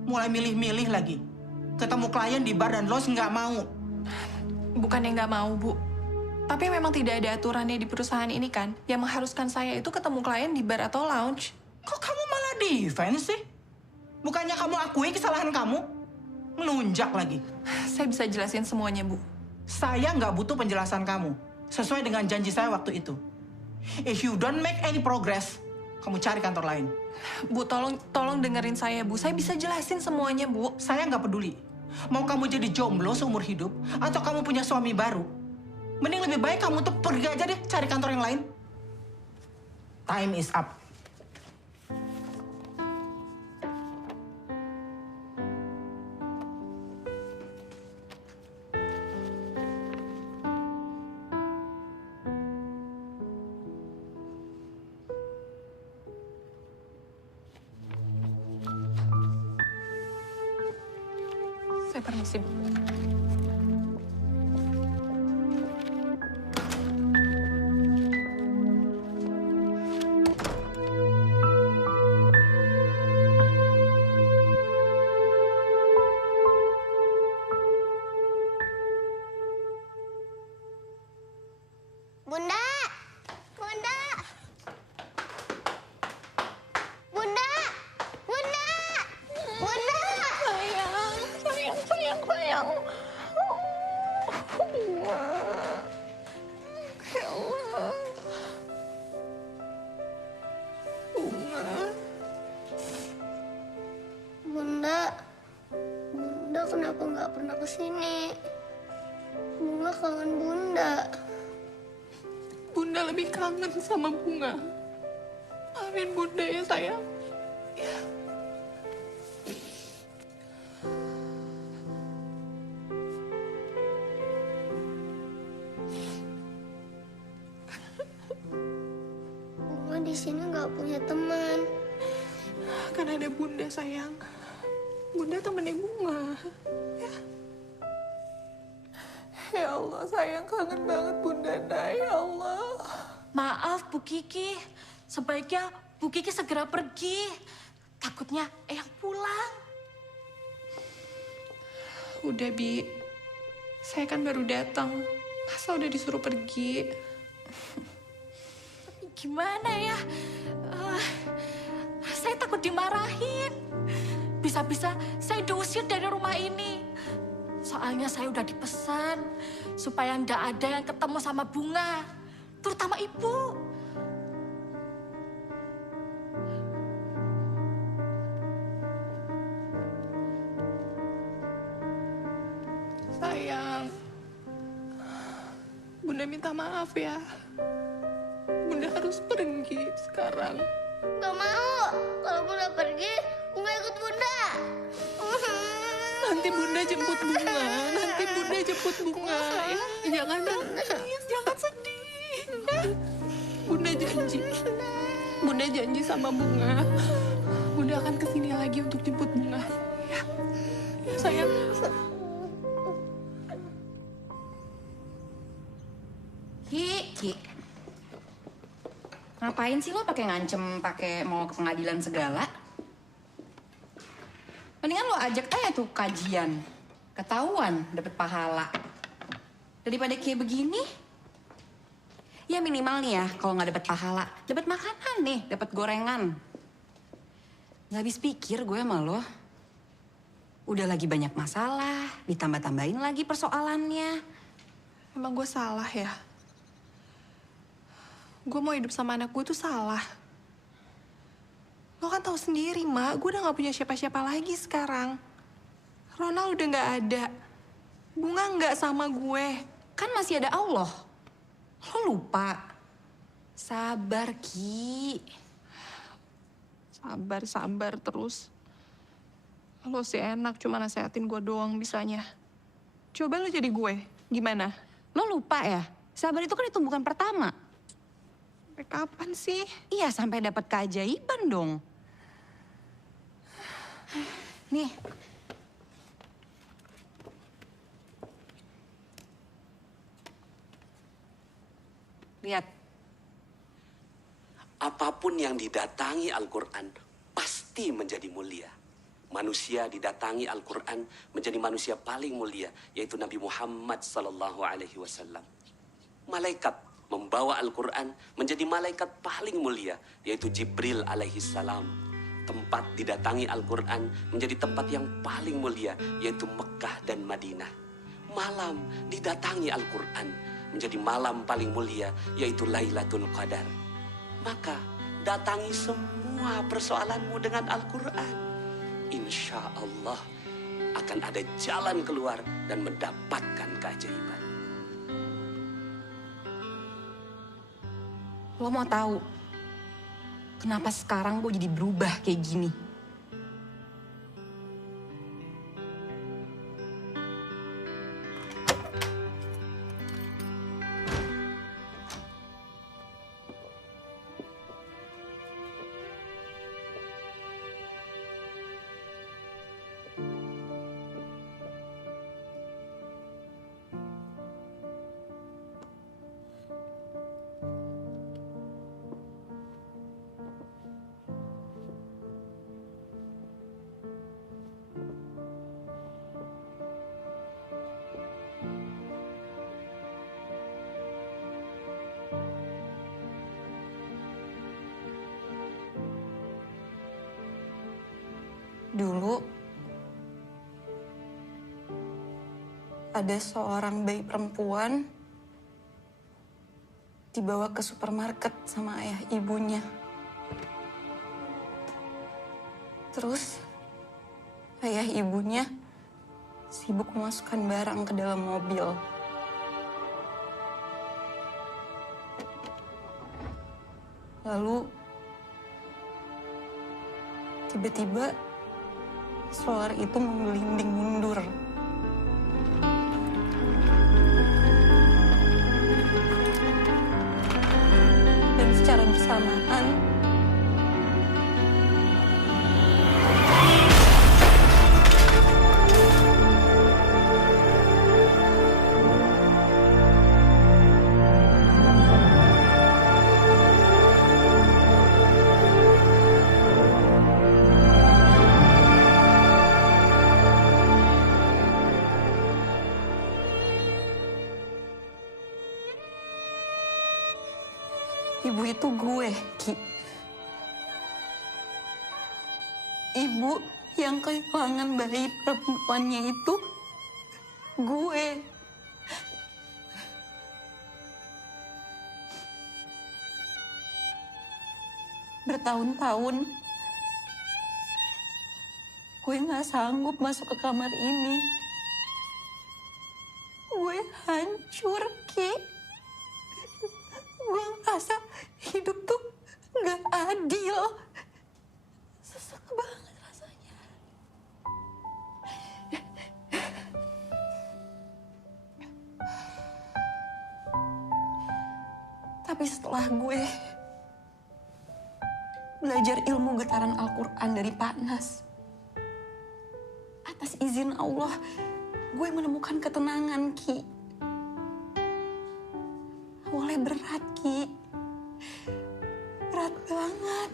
Mulai milih-milih lagi. Ketemu klien di bar dan los nggak mau. Bukannya nggak mau, Bu. Tapi memang tidak ada aturannya di perusahaan ini kan, yang mengharuskan saya itu ketemu klien di bar atau lounge. Kok kamu malah defense sih? Bukannya kamu akui kesalahan kamu? Melunjak lagi. Saya bisa jelasin semuanya, Bu. Saya nggak butuh penjelasan kamu. Sesuai dengan janji saya waktu itu. If you don't make any progress, kamu cari kantor lain. Bu, tolong dengerin saya, Bu. Saya bisa jelasin semuanya, Bu. Saya nggak peduli. Mau kamu jadi jomblo seumur hidup, atau kamu punya suami baru. Mending lebih baik kamu tuh pergi aja deh, cari kantor yang lain. Time is up. Saya permisi, Bu. Bunda! Bunda! Bunda! Bunda! Bunda! Sayang. Ya Allah. Bunda, Bunda kenapa nggak pernah kesini? Bunga kangen Bunda. Bunda lebih kangen sama Bunga. Maafin Bunda ya, sayang. Ya. Bunga di sini nggak punya teman. Kan ada Bunda, sayang. Bunda temennya Bunga. Ya. Ya Allah, sayang, kangen banget Bunda. Ya Allah. Maaf, Bu Kiki. Sebaiknya Bu Kiki segera pergi. Takutnya Eyang pulang. Udah, Bi. Saya kan baru datang. Masa udah disuruh pergi? Gimana ya? Saya takut dimarahin. Bisa-bisa saya diusir dari rumah ini. Soalnya saya udah dipesan supaya ndak ada yang ketemu sama Bunga. Terutama Ibu. Sayang. Bunda minta maaf ya. Bunda harus pergi sekarang. Gak mau. Kalau Bunda pergi, Bunga ikut Bunda. Nanti Bunda jemput Bunga. Nanti Bunda jemput Bunga. Jangan nangis, jangan sedih. Bunda janji. Bunda janji sama Bunga. Bunda akan kesini lagi untuk jemput Bunga. Ya, ya sayang. Ki. Ngapain sih lo pakai ngancem, pakai mau ke pengadilan segala? Mendingan lo ajak aja tuh kajian. Ketahuan dapet pahala. Daripada kayak begini. Ya minimal nih ya, kalau nggak dapet pahala, dapet makanan nih, dapet gorengan. Nggak habis pikir gue sama lo. Udah lagi banyak masalah, ditambah-tambahin lagi persoalannya. Emang gue salah ya? Gue mau hidup sama anak gue tuh salah. Lo kan tahu sendiri, Mak. Gue udah gak punya siapa-siapa lagi sekarang. Ronald udah gak ada. Bunga gak sama gue. Kan masih ada Allah. Lo lupa. Sabar, Ki. Sabar terus. Lo sih enak cuma nasehatin gue doang bisanya. Coba lo jadi gue. Gimana? Lo lupa ya? Sabar itu kan tumbuhan pertama. Sampai kapan sih? Iya, sampai dapat keajaiban dong. Nih. Lihat. Apapun yang didatangi Al-Quran pasti menjadi mulia. Manusia didatangi Al-Quran menjadi manusia paling mulia, yaitu Nabi Muhammad SAW. Malaikat membawa Al-Quran menjadi malaikat paling mulia, yaitu Jibril alaihissalam. Tempat didatangi Al-Quran menjadi tempat yang paling mulia, yaitu Mekah dan Madinah. Malam didatangi Al-Quran menjadi malam paling mulia, yaitu Lailatul Qadar. Maka datangi semua persoalanmu dengan Al-Quran. Insya Allah akan ada jalan keluar dan mendapatkan keajaiban. Lo mau tahu kenapa sekarang gue jadi berubah kayak gini? Dulu ada seorang bayi perempuan dibawa ke supermarket sama ayah ibunya. Terus ayah ibunya sibuk memasukkan barang ke dalam mobil. Lalu tiba-tiba stroller itu menggelinding mundur. Dan secara bersamaan ibu itu gue, Ki. Ibu yang kehilangan bayi perempuannya itu gue. Bertahun-tahun gue gak sanggup masuk ke kamar ini. Gue hancur, Ki. Gue ngerasa hidup tuh Nggak adil. Sesek banget rasanya. Tapi setelah gue belajar ilmu getaran Al-Quran dari Pak Nas, atas izin Allah, gue menemukan ketenangan, Ki. Awalnya berat, Ki. Berat banget.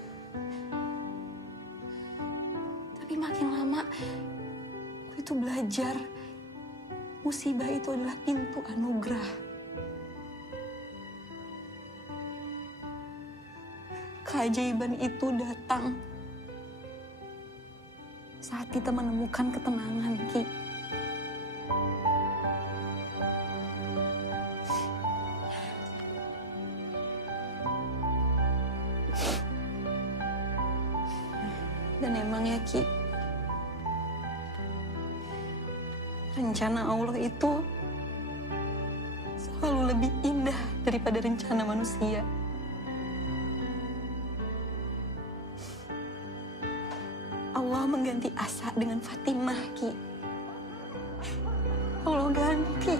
Tapi makin lama, gue tuh belajar musibah itu adalah pintu anugerah. Keajaiban itu datang saat kita menemukan ketenangan, Ki. Dan emang ya, Ki, rencana Allah itu selalu lebih indah daripada rencana manusia. Allah mengganti Asa dengan Fatimah, Ki. Allah ganti.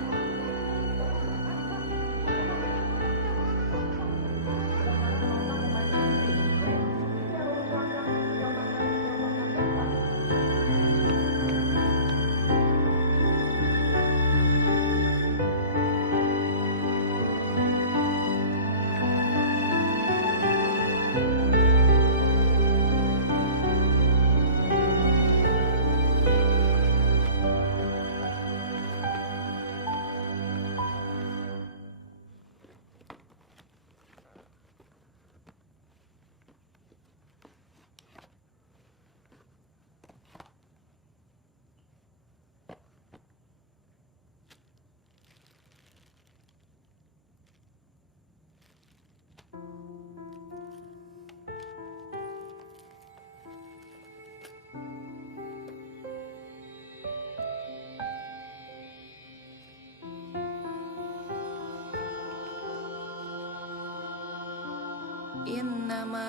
Innama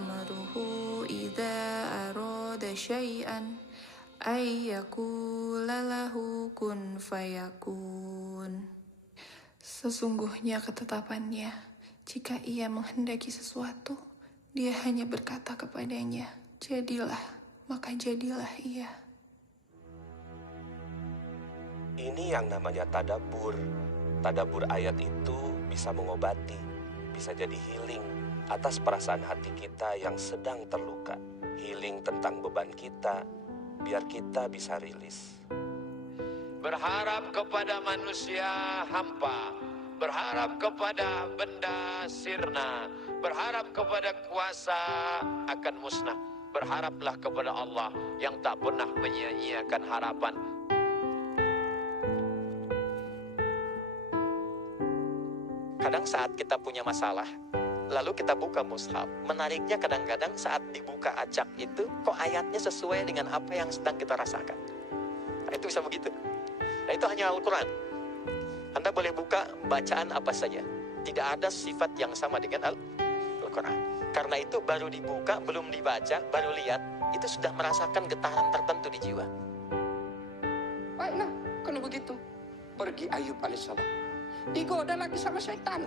amruhu idza arada syai'an ay yaqula lahu kun fayakun. Sesungguhnya ketetapannya, jika ia menghendaki sesuatu, dia hanya berkata kepadanya, jadilah, maka jadilah ia. Ini yang namanya tadabbur. Tadabbur ayat itu bisa mengobati, bisa jadi healing atas perasaan hati kita yang sedang terluka. Healing tentang beban kita, biar kita bisa rilis. Berharap kepada manusia hampa, berharap kepada benda sirna, berharap kepada kuasa akan musnah. Berharaplah kepada Allah yang tak pernah menyia-nyiakan harapan. Kadang saat kita punya masalah, lalu kita buka mushaf. Menariknya kadang-kadang saat dibuka acak itu, kok ayatnya sesuai dengan apa yang sedang kita rasakan. Nah, itu bisa begitu. Nah, itu hanya Al-Quran. Anda boleh buka bacaan apa saja. Tidak ada sifat yang sama dengan Al-Quran. Karena itu baru dibuka, belum dibaca, baru lihat, itu sudah merasakan getaran tertentu di jiwa. Baiklah, kalau begitu, pergi Ayub alaihissalam. Digoda lagi sama syaitan.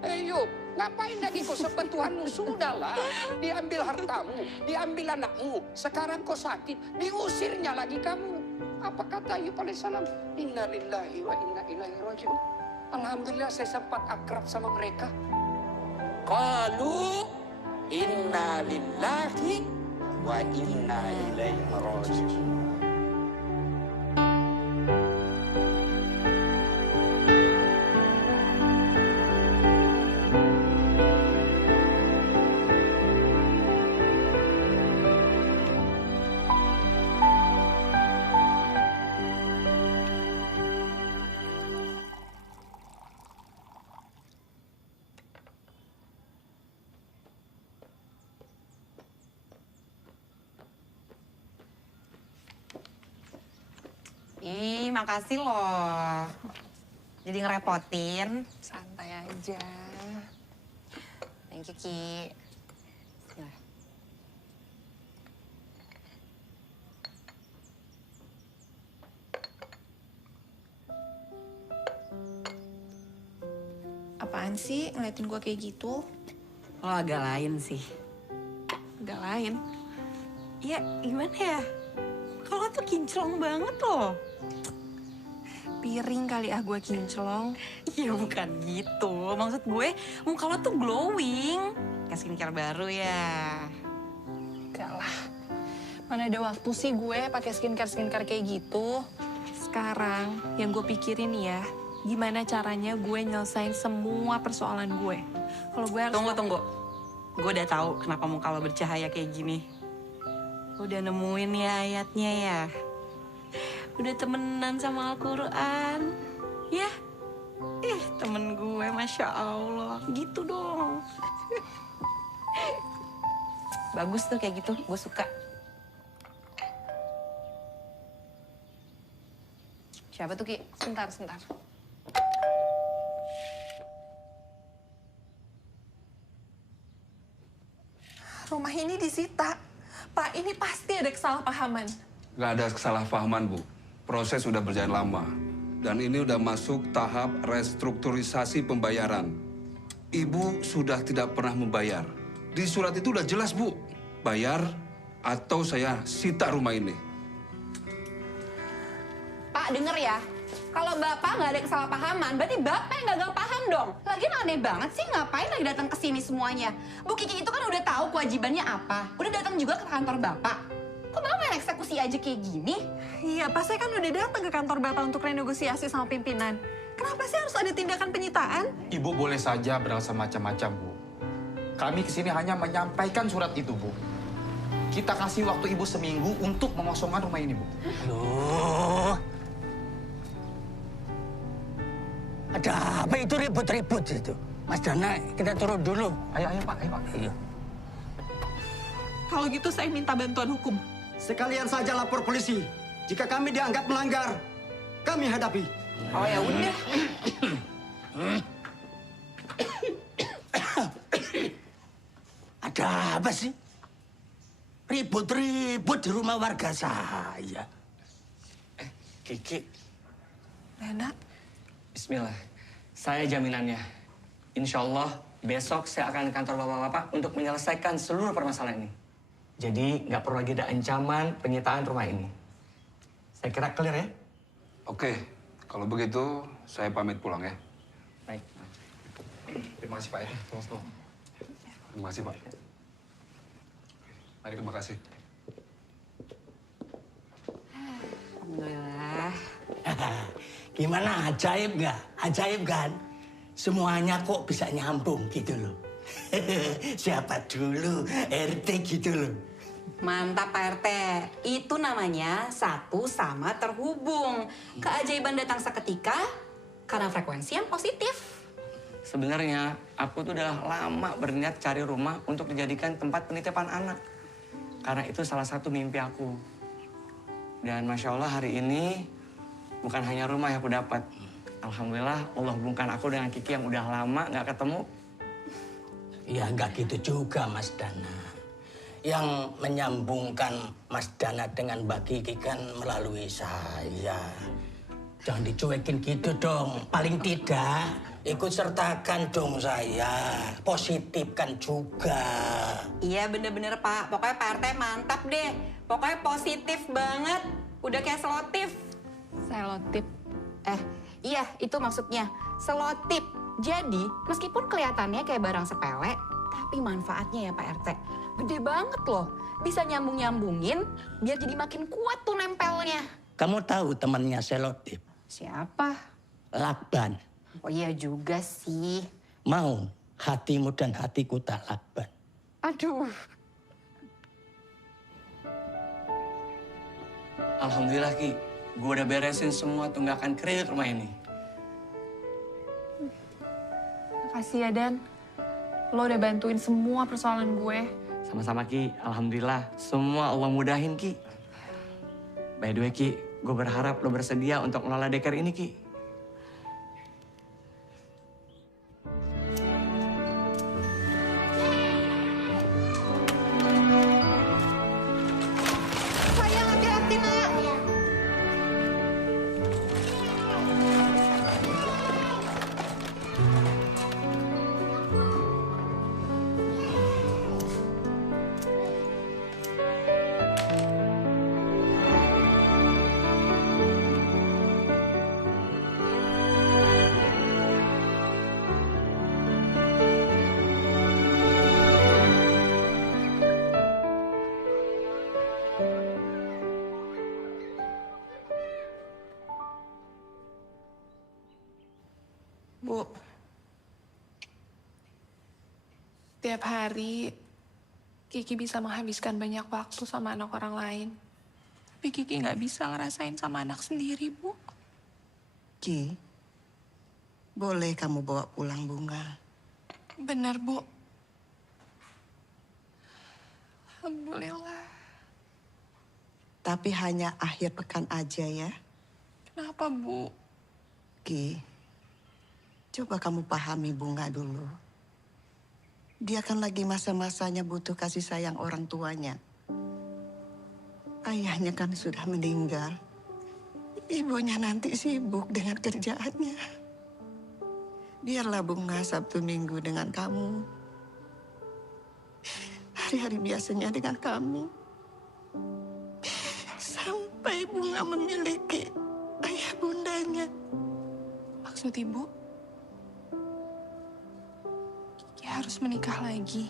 Ayub, ngapain lagi kau sembah Tuhanmu? Sudahlah, diambil hartamu, diambil anakmu. Sekarang kau sakit, diusirnya lagi kamu. Apa kata Ayub alaihissalam? Inna lillahi wa inna ilaihi raji'un. Alhamdulillah saya sempat akrab sama mereka. Qalu inna lillahi wa inna ilaihi raji'un. Ih, makasih loh. Jadi ngerepotin. Santai aja. Thank you, Ki. apaan sih ngeliatin gue kayak gitu? Lo agak lain sih. Agak lain. Ya gimana ya? Kalau tuh kinclong banget loh. Piring kali gue kinclong. Ya bukan gitu. Maksud gue muka lo tuh glowing. Kayak skincare baru ya. Enggak lah. Mana ada waktu sih gue pakai skincare kayak gitu. Sekarang yang gue pikirin ya, gimana caranya gue nyelesain semua persoalan gue. Kalau gue harus... Tunggu. Gue udah tahu kenapa muka lo bercahaya kayak gini. Lo udah nemuin ya ayatnya ya. Udah temenan sama Al-Quran. Ya. Temen gue, Masya Allah. Gitu dong. Bagus tuh kayak gitu, gue suka. Siapa tuh, Ki? Sebentar. Rumah ini disita. Pak, ini pasti ada kesalahpahaman. Nggak ada kesalahpahaman, Bu. Proses sudah berjalan lama. Dan ini udah masuk tahap restrukturisasi pembayaran. Ibu sudah tidak pernah membayar. Di surat itu udah jelas, Bu. Bayar atau saya sita rumah ini. Pak, denger ya. Kalau Bapak nggak ada kesalahpahaman, berarti Bapak yang gagal paham dong. Lagian aneh banget sih, ngapain lagi datang ke sini semuanya? Bu Kiki itu kan udah tahu kewajibannya apa. Udah datang juga ke kantor Bapak. Kok Bapak main eksekusi aja kayak gini? Iya, Pak, saya kan udah datang ke kantor Bapak untuk renegosiasi sama pimpinan. Kenapa sih harus ada tindakan penyitaan? Ibu boleh saja beralasan macam-macam, Bu. Kami kesini hanya menyampaikan surat itu, Bu. Kita kasih waktu Ibu seminggu untuk mengosongkan rumah ini, Bu. Loh. Ada apa itu ribut-ribut itu? Mas Dana, kita turun dulu. Ayo, Pak. Iya. Kalau gitu saya minta bantuan hukum. Sekalian saja lapor polisi. Jika kami dianggap melanggar, kami hadapi. Oh ya udah. Ada apa sih? Ribut-ribut di rumah warga saya. Kiki, Lena, bismillah. Saya jaminannya. Insya Allah besok saya akan ke kantor bapak-bapak untuk menyelesaikan seluruh permasalahan ini. Jadi nggak perlu lagi ada ancaman penyitaan rumah ini. Saya kira clear ya? Oke, kalau begitu saya pamit pulang ya. Baik. Terima kasih, Pak. Terima kasih, Pak. Mari, terima kasih. Alhamdulillah. Gimana, ajaib nggak? Ajaib kan? Semuanya kok bisa nyambung gitu loh. Siapa dulu RT gitu loh. Mantap Pak RT. Itu namanya satu sama terhubung. Keajaiban datang seketika karena frekuensi yang positif. Sebenarnya aku tuh udah lama berniat cari rumah untuk dijadikan tempat penitipan anak. Karena itu salah satu mimpi aku. Dan Masya Allah hari ini bukan hanya rumah yang aku dapat. Alhamdulillah Allah hubungkan aku dengan Kiki yang udah lama nggak ketemu. Ya nggak gitu juga Mas Dana. Yang menyambungkan Mas Dana dengan Mbak Kiki kan melalui saya. Jangan dicuekin gitu dong. Paling tidak ikut sertakan dong saya. Positifkan juga. Iya bener-bener Pak. Pokoknya Pak RT mantap deh. Pokoknya positif banget. Udah kayak selotip. Selotip. Iya itu maksudnya. Selotip. Jadi meskipun kelihatannya kayak barang sepele, tapi manfaatnya ya Pak RT gede banget loh. Bisa nyambung-nyambungin biar jadi makin kuat tuh nempelnya. Kamu tahu temannya selotip? Siapa? Lakban. Oh iya juga sih. Mau hatimu dan hatiku tak lakban. Aduh. Alhamdulillah Ki, gue udah beresin semua tunggakan kredit rumah ini. Makasih ya Dan. Lo udah bantuin semua persoalan gue. Sama-sama Ki, Alhamdulillah semua Allah mudahin Ki. By the way Ki, gue berharap lo bersedia untuk ngelola daycare ini Ki. Sayang hati-hati nak. Bu, tiap hari Kiki bisa menghabiskan banyak waktu sama anak orang lain. Tapi Kiki nggak bisa ngerasain sama anak sendiri, Bu. Ki, boleh kamu bawa pulang Bunga. Benar, Bu. Alhamdulillah. Tapi hanya akhir pekan aja ya. Kenapa, Bu? Ki, coba kamu pahami Bunga dulu. Dia kan lagi masa-masanya butuh kasih sayang orang tuanya. Ayahnya kan sudah meninggal. Ibunya nanti sibuk dengan kerjaannya. Biarlah Bunga Sabtu Minggu dengan kamu. Hari-hari biasanya dengan kamu. Sampai Bunga memiliki ayah bundanya. Maksud Ibu? Kiki harus menikah lagi.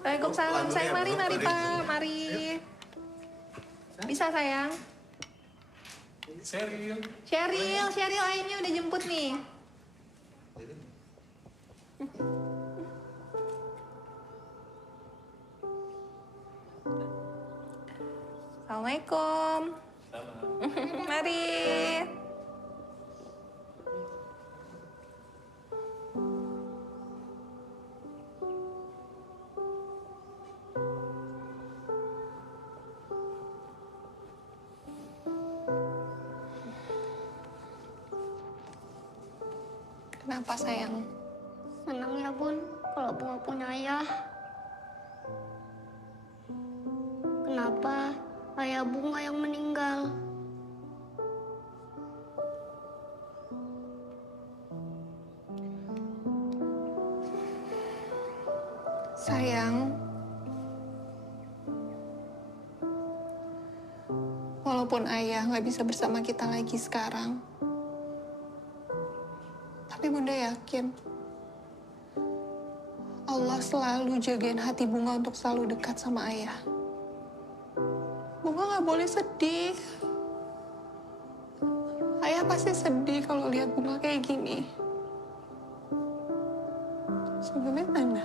Waalaikumsalam. Sayang, mari Pak. Mari. Bisa sayang? Cheryl ayahnya udah jemput nih. Assalamualaikum. Mari. Kenapa, sayang? Senang ya, Bun, kalau Bunga punya ayah. Kenapa ayah Bunga yang meninggal? Sayang, walaupun ayah nggak bisa bersama kita lagi sekarang, tapi Bunda yakin Allah selalu jagain hati Bunga untuk selalu dekat sama ayah. Bunga nggak boleh sedih. Ayah pasti sedih kalau lihat Bunga kayak gini. Sebelumnya mana?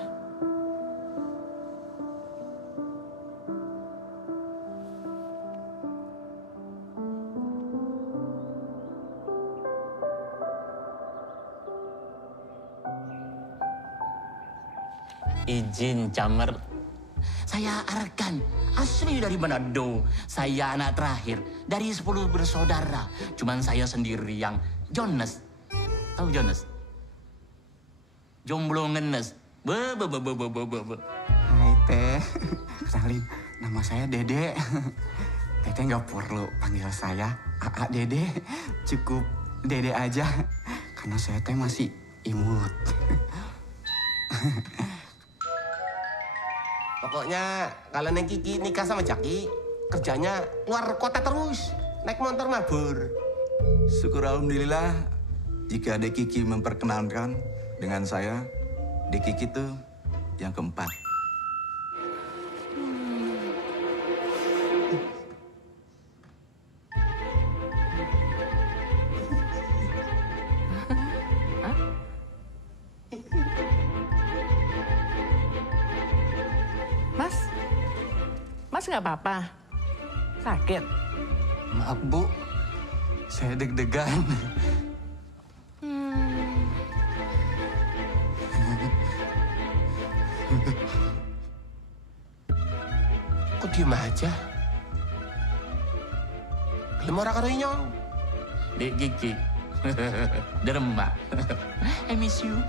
Izin Camer. Saya Arkan, asli dari Manado. Saya anak terakhir dari 10 bersaudara. Cuman saya sendiri yang Jonas. Tahu Jonas? Jomblo ngenes. Hai Teh, kenalin, nama saya Dede. Teteh nggak perlu panggil saya Aa Dede, cukup Dede aja. Karena saya teh masih imut. Pokoknya kalau Neng Kiki nikah sama Jaki, kerjanya luar kota terus, naik motor mabur. Syukur alhamdulillah jika Dek Kiki memperkenalkan dengan saya, Dek Kiki itu yang keempat. Mas nggak apa-apa? Sakit? Maaf Bu, saya deg-degan. Kok diem aja? Gelem ora karo inyong? Dek Kiki. Derembak. I miss you.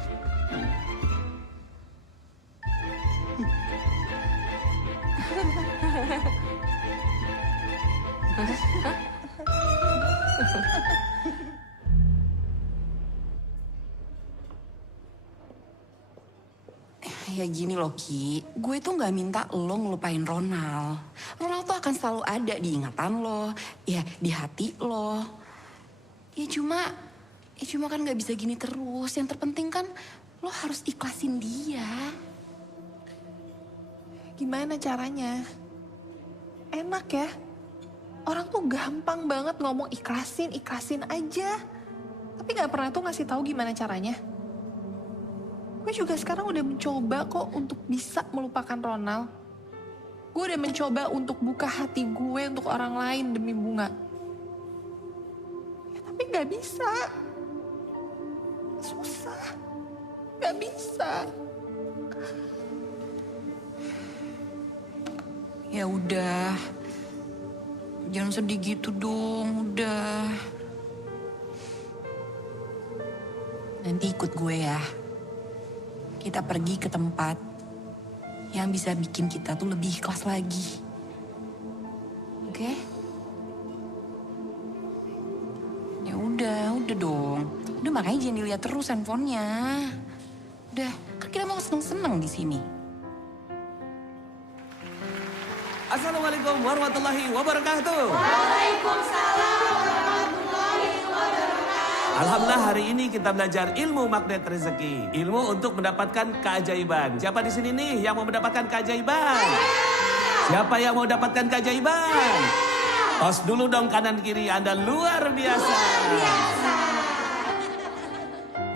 Ya gini loh Ki, gue tuh gak minta lo ngelupain Ronald. Ronald tuh akan selalu ada di ingatan lo, ya di hati lo. Ya cuma kan gak bisa gini terus. Yang terpenting kan lo harus ikhlasin dia. Gimana caranya? Enak ya? Orang tuh gampang banget ngomong ikhlasin aja. Tapi nggak pernah tuh ngasih tahu gimana caranya. Gue juga sekarang udah mencoba kok untuk bisa melupakan Ronald. Gue udah mencoba untuk buka hati gue untuk orang lain demi Bunga. Ya, tapi nggak bisa. Susah. Nggak bisa. Ya udah. Jangan sedih gitu dong, udah. Nanti ikut gue ya. Kita pergi ke tempat yang bisa bikin kita tuh lebih ikhlas lagi. Oke? Ya udah dong. Udah makanya jangan dilihat terus handphonenya. Udah, kan kita mau seneng-seneng di sini. Assalamualaikum warahmatullahi wabarakatuh. Waalaikumsalam warahmatullahi wabarakatuh. Alhamdulillah hari ini kita belajar ilmu magnet rezeki. Ilmu untuk mendapatkan keajaiban. Siapa di sini nih yang mau mendapatkan keajaiban? Siapa yang mau dapatkan keajaiban? Tos dulu dong kanan kiri, Anda luar biasa.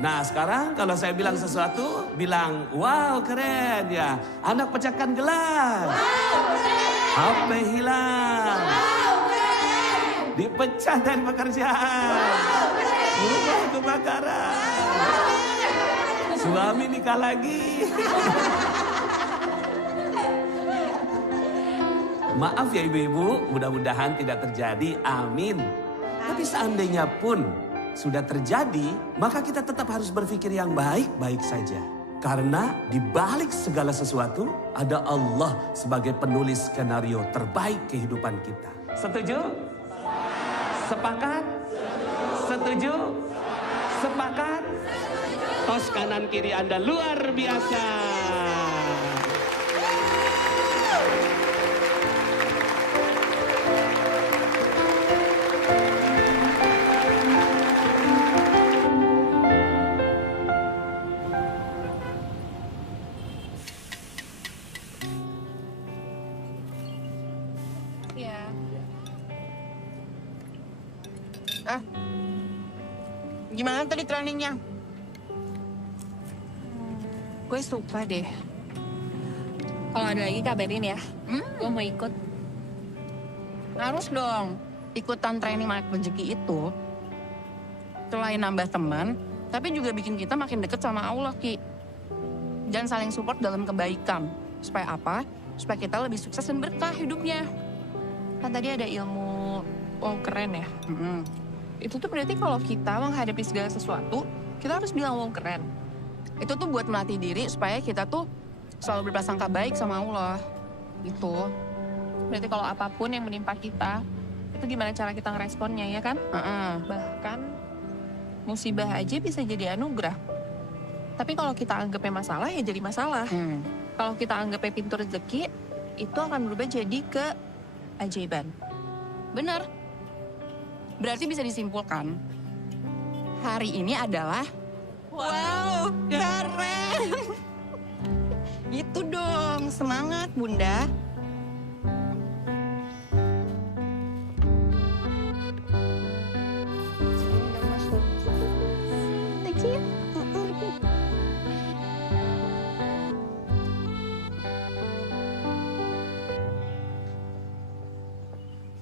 Nah sekarang kalau saya bilang sesuatu, bilang wow keren ya. Anak pecahkan gelas. Wow keren. HP hilang. Wow keren. Dipecah dari pekerjaan. Wow keren. Rumah kebakaran. Wow keren. Suami nikah lagi. Maaf ya ibu-ibu, mudah-mudahan tidak terjadi, amin. Tapi seandainya pun sudah terjadi, maka kita tetap harus berpikir yang baik-baik saja. Karena di balik segala sesuatu, ada Allah sebagai penulis skenario terbaik kehidupan kita. Setuju? Sepakat? Setuju? Sepakat? Tos kanan kiri Anda luar biasa. Gimana tadi trainingnya? Gue suka deh. Kalau ada lagi kabarin ya. Gue mau ikut. Harus dong. Ikutan training magnet rezeki itu selain nambah teman, tapi juga bikin kita makin deket sama Allah, Ki. Dan saling support dalam kebaikan. Supaya apa? Supaya kita lebih sukses dan berkah hidupnya. Kan tadi ada ilmu keren ya. Itu tuh berarti kalau kita menghadapi segala sesuatu, kita harus bilang wow keren. Itu tuh buat melatih diri supaya kita tuh selalu berprasangka baik sama Allah. Gitu. Berarti kalau apapun yang menimpa kita, itu gimana cara kita ngeresponnya, ya kan? Bahkan musibah aja bisa jadi anugerah. Tapi kalau kita anggapnya masalah, ya jadi masalah. Kalau kita anggapnya pintu rezeki, itu akan berubah jadi keajaiban. Bener. Berarti bisa disimpulkan, hari ini adalah wow, keren. Gitu dong, semangat Bunda.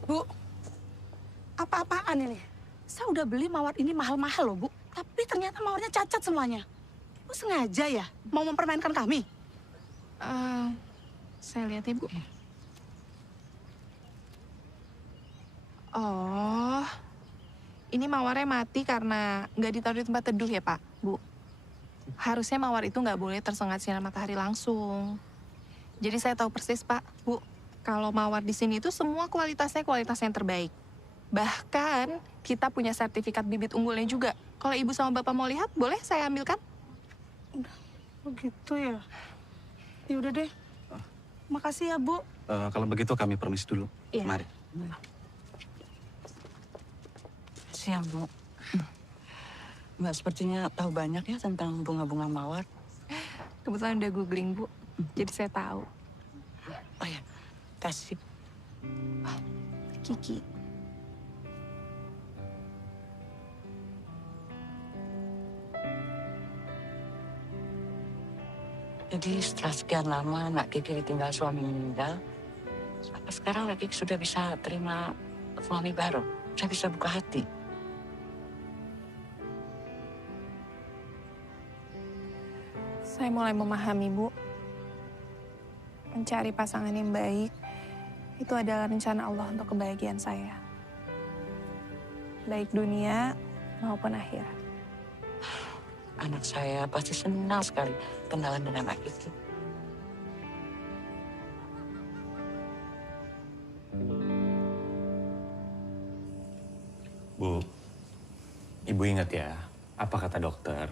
Bu, apa-apaan ini? Saya udah beli mawar ini mahal-mahal loh, Bu. Tapi ternyata mawarnya cacat semuanya. Bu sengaja ya mau mempermainkan kami? Saya lihat Ibu. Oh, ini mawarnya mati karena nggak ditaruh di tempat teduh ya, Pak, Bu. Harusnya mawar itu nggak boleh tersengat sinar matahari langsung. Jadi saya tahu persis, Pak, Bu, kalau mawar di sini itu semua kualitasnya kualitas yang terbaik. Bahkan kita punya sertifikat bibit unggulnya juga. Kalau Ibu sama Bapak mau lihat, boleh saya ambilkan? Begitu ya? Ya udah deh. Makasih ya, Bu. Kalau begitu kami permisi dulu. Iya. Mari. Siang, Bu. Mbak sepertinya tahu banyak ya tentang bunga-bunga mawar. Kebetulan udah googling, Bu. Jadi saya tahu. Oh ya, kasih. Kiki. Jadi setelah sekian lama Nak Kiki ditinggal suami meninggal, apa sekarang Nak Kiki sudah bisa terima suami baru? Saya bisa buka hati. Saya mulai memahami, Bu. Mencari pasangan yang baik itu adalah rencana Allah untuk kebahagiaan saya. Baik dunia maupun akhirat. Anak saya pasti senang sekali kenalan dengan Nak Kiki. Bu, Ibu ingat ya, apa kata dokter?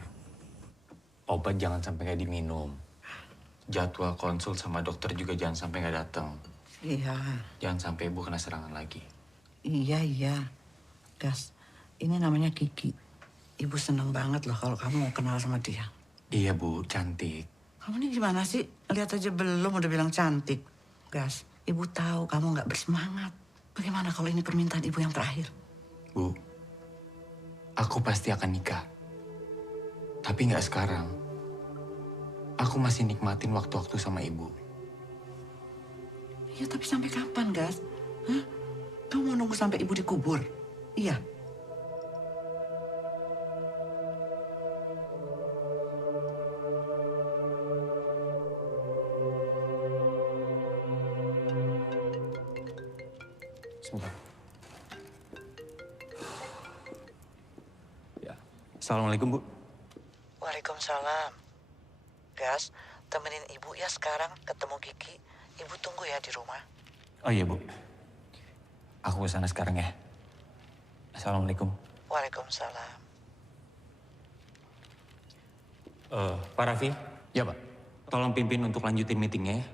Obat jangan sampai nggak diminum. Jadwal konsul sama dokter juga jangan sampai nggak datang. Iya. Jangan sampai Ibu kena serangan lagi. Iya. Gas, ini namanya Kiki. Ibu seneng banget loh kalau kamu mau kenal sama dia. Iya Bu, cantik. Kamu ini gimana sih? Lihat aja belum udah bilang cantik. Gas, Ibu tahu kamu nggak bersemangat. Bagaimana kalau ini permintaan Ibu yang terakhir? Bu, aku pasti akan nikah. Tapi nggak sekarang. Aku masih nikmatin waktu-waktu sama Ibu. Iya, tapi sampai kapan, Gas? Hah? Kamu mau nunggu sampai Ibu dikubur? Iya. Sebentar. Ya. Assalamualaikum, Bu. Waalaikumsalam. Gas, temenin Ibu ya sekarang ketemu Kiki. Ibu tunggu ya di rumah. Oh iya, Bu. Aku ke sana sekarang ya. Assalamualaikum. Waalaikumsalam. Pak Raffi? Ya, Pak. Tolong pimpin untuk lanjutin meetingnya ya.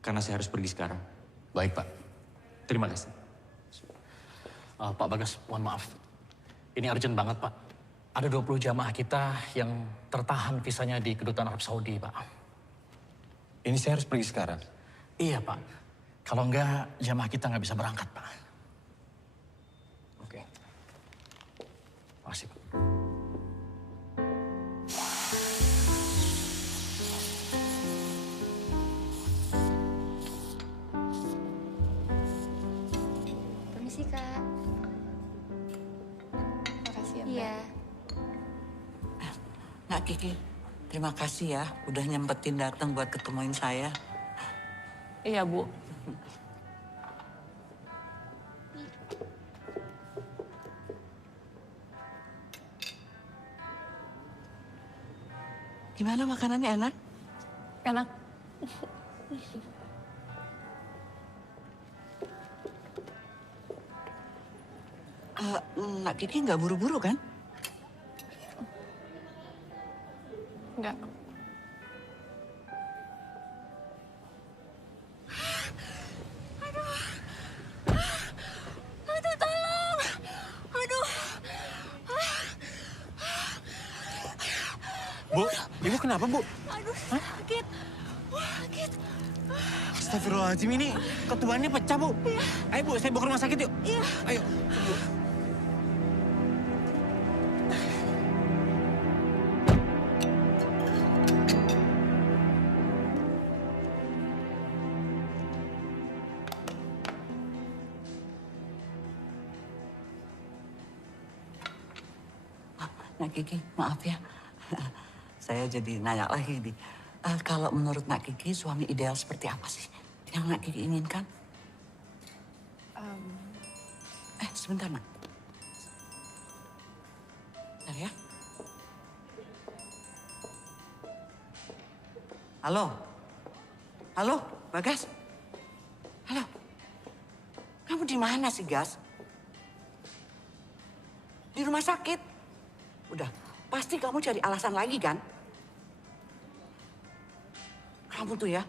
Karena saya harus pergi sekarang. Baik, Pak. Terima kasih. Pak Bagas, mohon maaf. Ini urgent banget, Pak. Ada 20 jamaah kita yang tertahan visanya di Kedutaan Arab Saudi, Pak. Ini saya harus pergi sekarang? Iya, Pak. Kalau enggak, jamaah kita nggak bisa berangkat, Pak. Oke. Makasih, Pak. Permisi, Kak. Makasih ya, Mbak. Iya. Nak Kiki, terima kasih ya udah nyempetin datang buat ketemuin saya. Iya, Bu. Gimana makanannya, enak? Enak. Nak Kiki nggak buru-buru kan? Enggak. Aduh, tolong. Aduh. Bu, Ibu kenapa, Bu? Aduh, sakit. Sakit. Astagfirullahaladzim, ini ketubannya pecah, Bu. Ayo, Bu, saya bawa ke rumah sakit yuk. Iya. Ayo. Nak Kiki, maaf ya. Saya jadi nanya lagi nih. Kalau menurut Nak Kiki, suami ideal seperti apa sih yang Nak Kiki inginkan? Sebentar, Nak. Bentar ya. Halo? Halo, Bagas? Halo? Kamu di mana sih, Gas? Di rumah sakit? Udah, pasti kamu cari alasan lagi kan? Kamu tuh ya.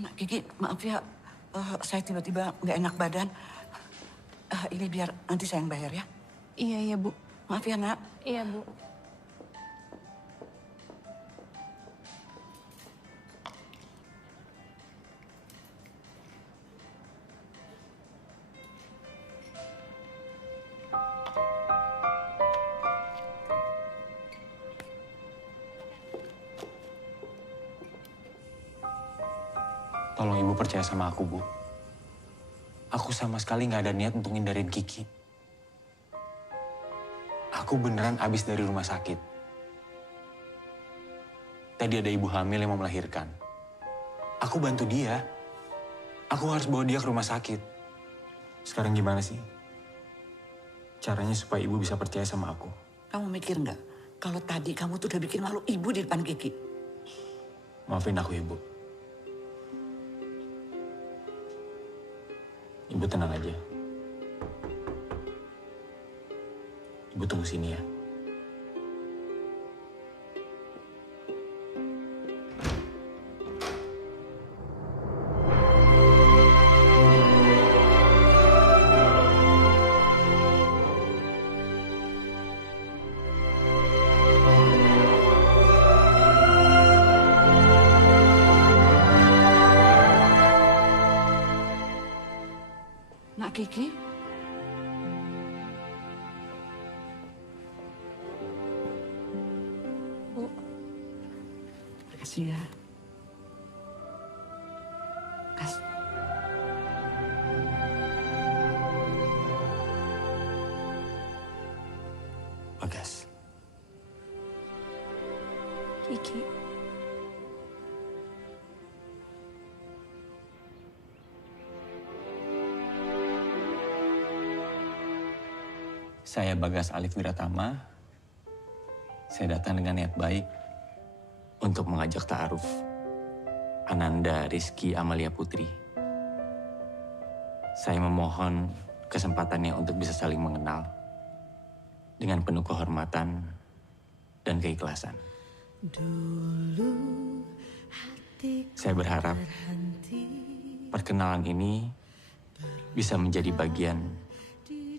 Nak Kiki, maaf ya. Saya tiba-tiba nggak enak badan. Ini biar nanti saya yang bayar ya. Iya, Bu. Maaf ya, Nak. Iya, Bu. Tolong Ibu percaya sama aku, Bu. Aku sama sekali nggak ada niat untuk ngindarin Kiki. Aku beneran abis dari rumah sakit. Tadi ada ibu hamil yang mau melahirkan. Aku bantu dia. Aku harus bawa dia ke rumah sakit. Sekarang gimana sih caranya supaya ibu bisa percaya sama aku? Kamu mikir nggak kalau tadi kamu tuh udah bikin malu ibu di depan Kiki? Maafin aku, Ibu. Ibu tenang aja. Ibu tunggu sini ya. Nak Kiki? Bu. Makasih ya. Kas. Bagas. Kiki. Saya Bagas Alif Wiratama. Saya datang dengan niat baik untuk mengajak ta'aruf Ananda Rizky Amalia Putri. Saya memohon kesempatannya untuk bisa saling mengenal dengan penuh kehormatan dan keikhlasan. Saya berharap perkenalan ini bisa menjadi bagian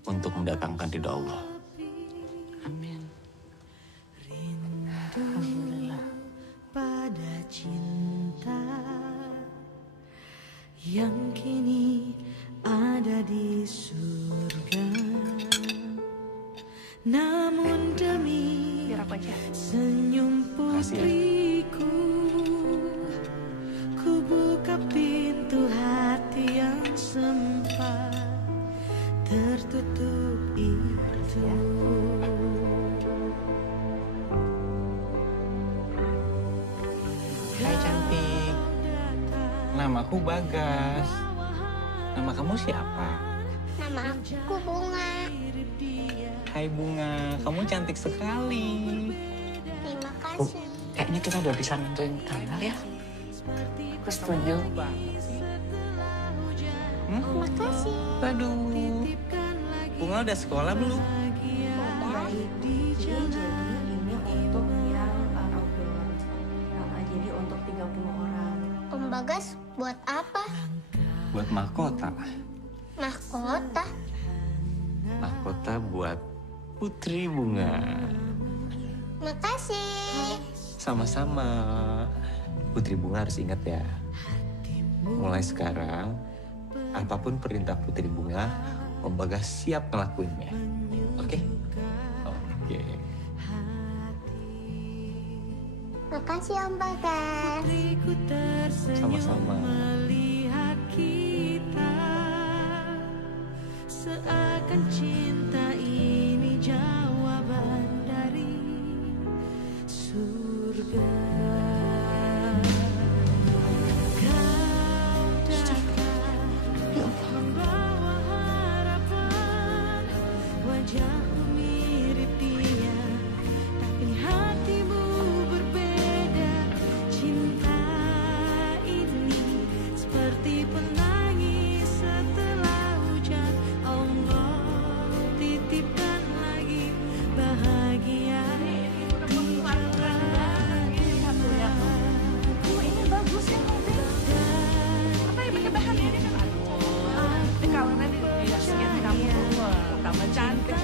untuk mendatangkan ridho Allah. Amin. Alhamdulillah. Pada cinta yang kini ada di surga, namun demi senyum putriku, ku buka pintu hati yang sempat tertutup itu. Hai cantik. Namaku Bagas. Nama kamu siapa? Nama aku Bunga. Hai Bunga, kamu cantik sekali. Terima Bu, kasih. kayaknya kita udah bisa nentuin tanggal ya. Aku setuju. Terima kasih. Waduh. Bunga udah sekolah belum? Baik. Jadi ini untuk yang outdoor. Nah, jadi untuk 30 orang. Om Bagas buat apa? Buat mahkota. Mahkota? Mahkota buat Putri Bunga. Makasih. Sama-sama. Putri Bunga harus ingat ya. Mulai sekarang, apapun perintah Putri Bunga, Om Bagas siap ngelakuinnya. Oke? Oke. Makasih Om Bagas. Sama-sama. Melihat kita seakan cinta ini jawaban dari surga. Kau datang membawa harapan, wajahmu mirip dia, tapi hatimu berbeda. Cinta ini seperti penangis setelah hujan. Allah titipkan lagi bahagia di jalan. Ini bagus ya, apa yang pakai bahan ini kan? Aduh, ini kawannya dihiasnya kamu tambah cantik.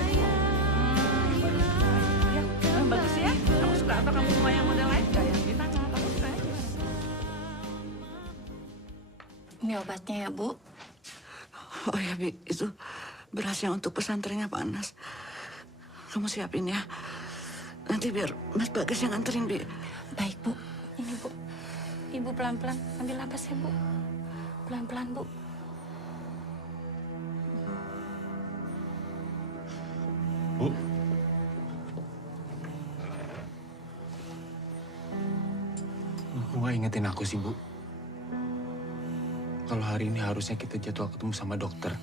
Ya, bagus ya. Kamu suka atau kamu mau yang model lain? Gak yang kita kamu suka aja. Ini obatnya ya, Bu. Oh ya, Bi, itu berasnya untuk pesantrennya Pak Anas. Kamu siapin ya. Nanti biar Mas Bagas yang nganterin, Bi. Baik, Bu. Ini, Bu. Ibu pelan-pelan ambil nafas ya, Bu. Pelan-pelan, Bu. Bu. Bu nggak ingetin aku sih, Bu. Kalau hari ini harusnya kita jadwal ketemu sama dokter.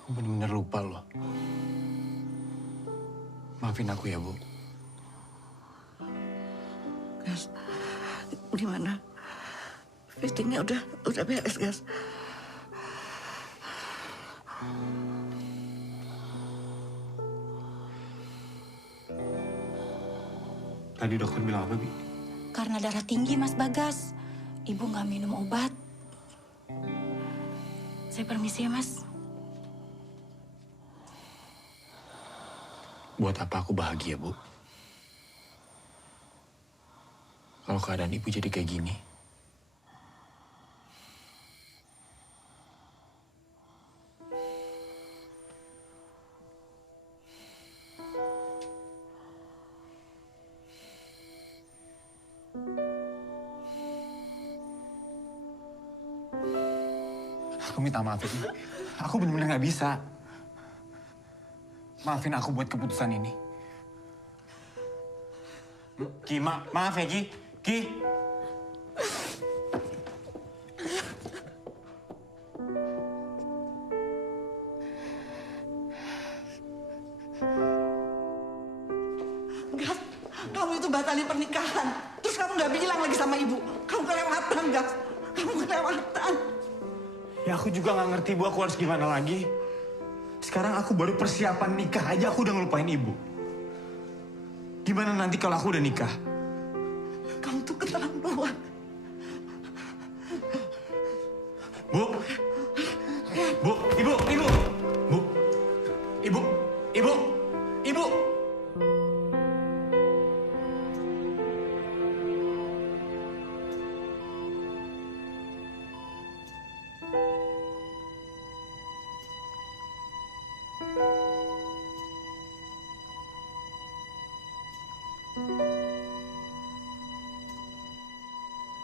Aku bener-bener lupa loh. Maafin aku ya, Bu. Gas, gimana? Fittingnya udah beres, Gas. Tadi dokter bilang apa, Bi? Karena darah tinggi, Mas Bagas. Ibu nggak minum obat. Saya permisi ya, Mas. Buat apa aku bahagia, Bu? Kalau keadaan ibu jadi kayak gini. Aku minta maaf, Ki. Aku benar-benar nggak bisa. Maafin aku buat keputusan ini. Ki, maaf ya, Ki. Ki. Gas, kamu itu batalin pernikahan. Terus kamu nggak bilang lagi sama ibu. Kamu kelewatan, Gas. Kamu kelewatan. Ya aku juga nggak ngerti, Bu, aku harus gimana lagi. Sekarang aku baru persiapan nikah aja aku udah ngelupain ibu. Gimana nanti kalau aku udah nikah? Kamu tuh keterlaluan. Bu. Bu, ibu. Bu. Ibu.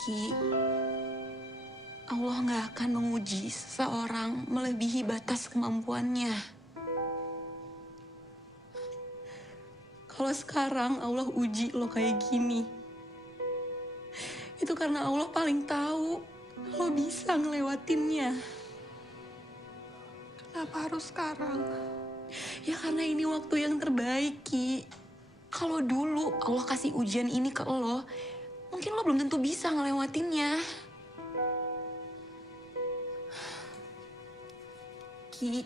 Ki, Allah nggak akan menguji seseorang melebihi batas kemampuannya. Kalau sekarang Allah uji lo kayak gini, itu karena Allah paling tahu lo bisa ngelewatinnya. Kenapa harus sekarang? Ya karena ini waktu yang terbaik, Ki. Kalau dulu Allah kasih ujian ini ke lo, mungkin lo belum tentu bisa ngelewatinnya. Ki,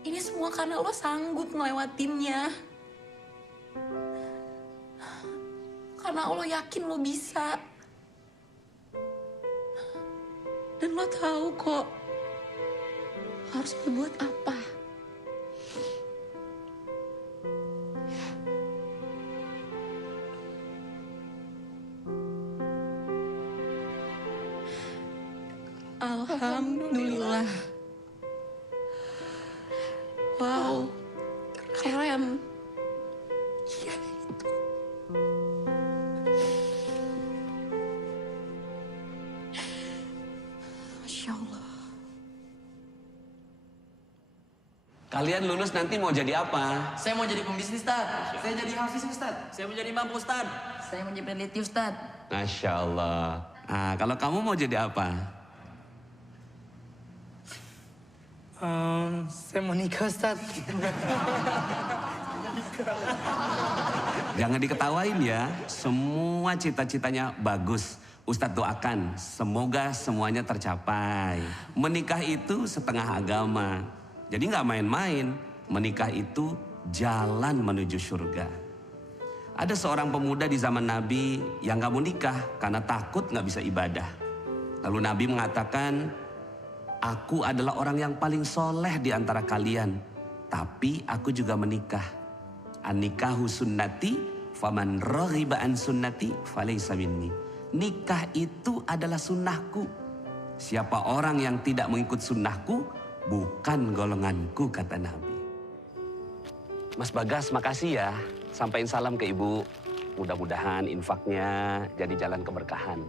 ini semua karena lo sanggup ngelewatinnya. Karena Allah yakin lo bisa. Dan lo tahu kok harus berbuat apa. Alhamdulillah. Wow, keren. Iya itu. Masya Allah. Kalian lulus nanti mau jadi apa? Saya mau jadi pembisnis, Ustaz. Saya jadi hafiz, Ustaz. Saya mau jadi imam, Ustaz. Saya mau jadi peneliti, Ustaz. Masya Allah. Nah, kalau kamu mau jadi apa? Saya mau nikah, Ustaz. Jangan diketawain ya. Semua cita-citanya bagus. Ustadz doakan, semoga semuanya tercapai. Menikah itu setengah agama. Jadi nggak main-main. Menikah itu jalan menuju surga. Ada seorang pemuda di zaman Nabi yang nggak mau nikah karena takut nggak bisa ibadah. Lalu Nabi mengatakan, aku adalah orang yang paling soleh di antara kalian. Tapi aku juga menikah. An-nikahu sunnati, faman raghiba an sunnati, falaysa minni. Nikah itu adalah sunnahku. Siapa orang yang tidak mengikut sunnahku, bukan golonganku, kata Nabi. Mas Bagas, makasih ya. Sampaikan salam ke ibu. Mudah-mudahan infaknya jadi jalan keberkahan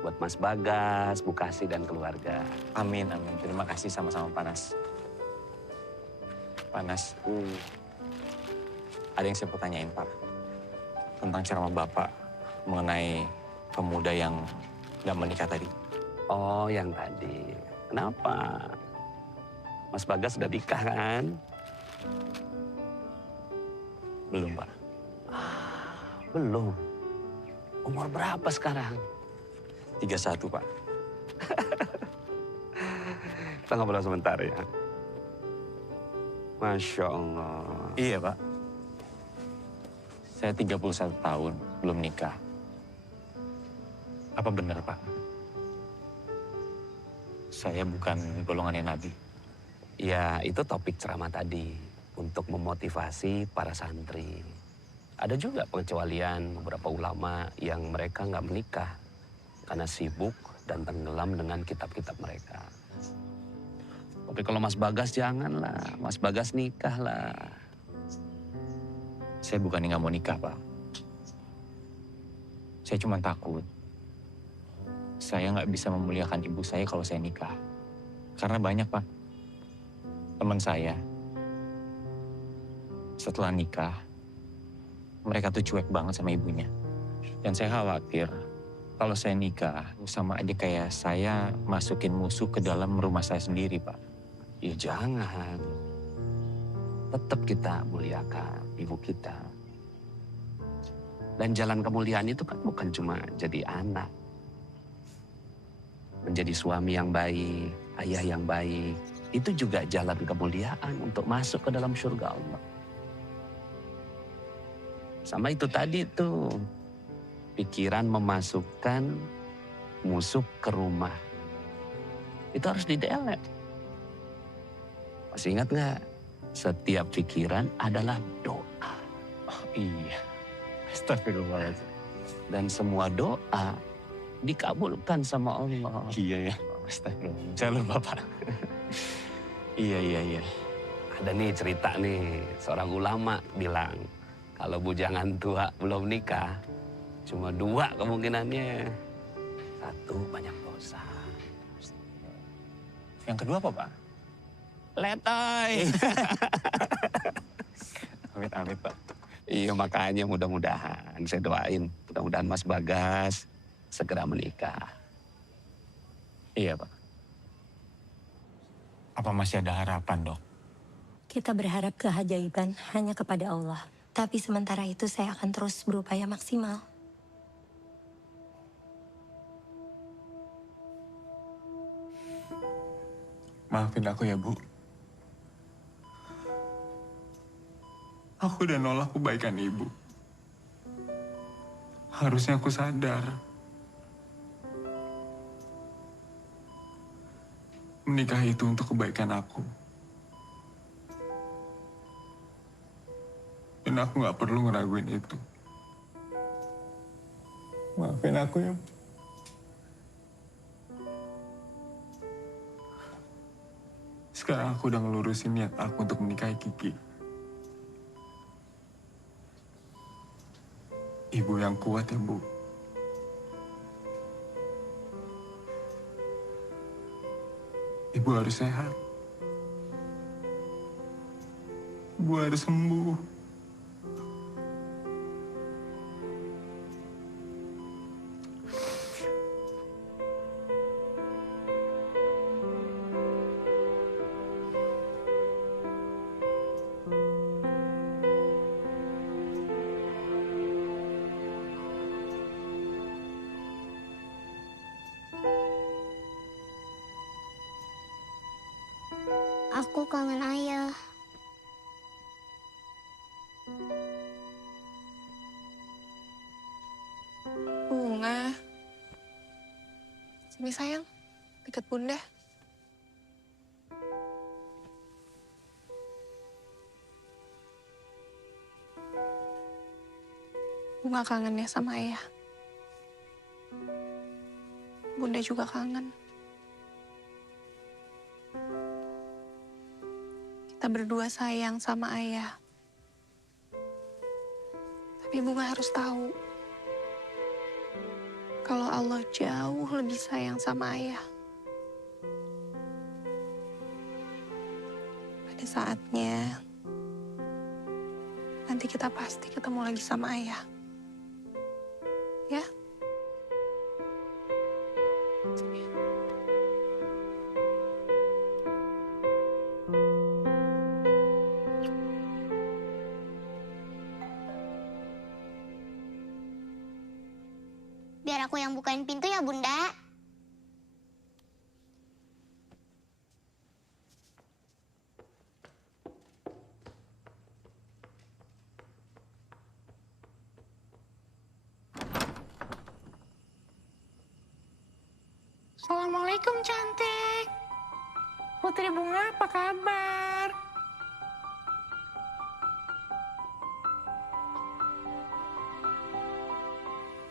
buat Mas Bagas, Bu Kasih, dan keluarga. Amin, amin. Terima kasih sama-sama Panas. Panas, ada yang saya mau tanyain, Pak. Tentang ceramah Bapak mengenai pemuda yang nggak menikah tadi. Oh, yang tadi. Kenapa? Mas Bagas sudah nikah kan? Belum, Pak. Belum. Umur berapa sekarang? 31, Pak. Kita ngobrol sebentar ya. Masya Allah. Iya, Pak. Saya 31 tahun, belum nikah. Apa benar, Pak? Saya bukan golongannya Nabi. Ya, itu topik ceramah tadi. Untuk memotivasi para santri. Ada juga pengecualian beberapa ulama yang mereka nggak menikah. Karena sibuk dan tenggelam dengan kitab-kitab mereka. Tapi kalau Mas Bagas janganlah. Mas Bagas nikahlah. Saya bukannya nggak mau nikah, Pak. Saya cuma takut. Saya nggak bisa memuliakan ibu saya kalau saya nikah. Karena banyak, Pak. Teman saya, setelah nikah, mereka tuh cuek banget sama ibunya. Dan saya khawatir, kalau saya nikah, sama aja kayak saya masukin musuh ke dalam rumah saya sendiri, Pak. Ya jangan. Tetap kita muliakan ibu kita. Dan jalan kemuliaan itu kan bukan cuma jadi anak. Menjadi suami yang baik, ayah yang baik. Itu juga jalan kemuliaan untuk masuk ke dalam surga Allah. Sama itu tadi tuh. Pikiran memasukkan musuh ke rumah. Itu harus didelek. Masih ingat nggak? Setiap pikiran adalah doa. Oh iya. Astagfirullahaladzim. Dan semua doa dikabulkan sama Allah. Iya ya. Astagfirullah. Saya lupa, Pak. Iya. Ada nih cerita nih. Seorang ulama bilang, kalau bujangan tua belum nikah, cuma 2 kemungkinannya. 1, banyak dosa. Yang kedua apa, Pak? Letoy. Amit-amit, Pak. Iya, makanya mudah-mudahan saya doain. Mudah-mudahan Mas Bagas segera menikah. Iya, Pak. Apa masih ada harapan, Dok? Kita berharap keajaiban hanya kepada Allah. Tapi sementara itu saya akan terus berupaya maksimal. Maafin aku ya, Bu. Aku udah nolak kebaikan Ibu. Harusnya aku sadar. Menikah itu untuk kebaikan aku. Dan aku gak perlu ngeraguin itu. Maafin aku ya, Bu. Sekarang aku udah ngelurusin niat aku untuk menikahi Kiki. Ibu yang kuat ya, Bu. Ibu harus sehat. Ibu harus sembuh. Aku kangen ayah. Bunga. Sini sayang, dekat bunda. Bunga kangen ya sama ayah. Bunda juga kangen. Kita berdua sayang sama ayah. Tapi Bunga harus tahu, kalau Allah jauh lebih sayang sama ayah. Pada saatnya, nanti kita pasti ketemu lagi sama ayah. Ya? Biar aku yang bukain pintu ya, Bunda. Assalamualaikum, cantik. Putri Bunga, apa kabar?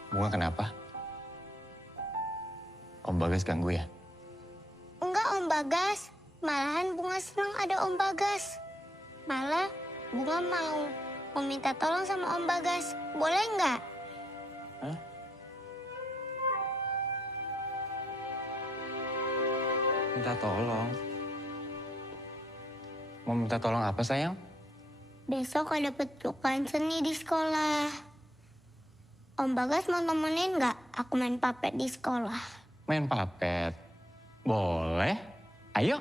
Bunga kenapa? Om Bagas ganggu ya? Enggak, Om Bagas. Malahan Bunga senang ada Om Bagas. Malah Bunga mau meminta tolong sama Om Bagas. Boleh nggak? Hah? Minta tolong? Mau minta tolong apa, sayang? Besok ada petukan seni di sekolah. Om Bagas mau nemenin nggak aku main papet di sekolah? Main papet? Boleh. Ayo.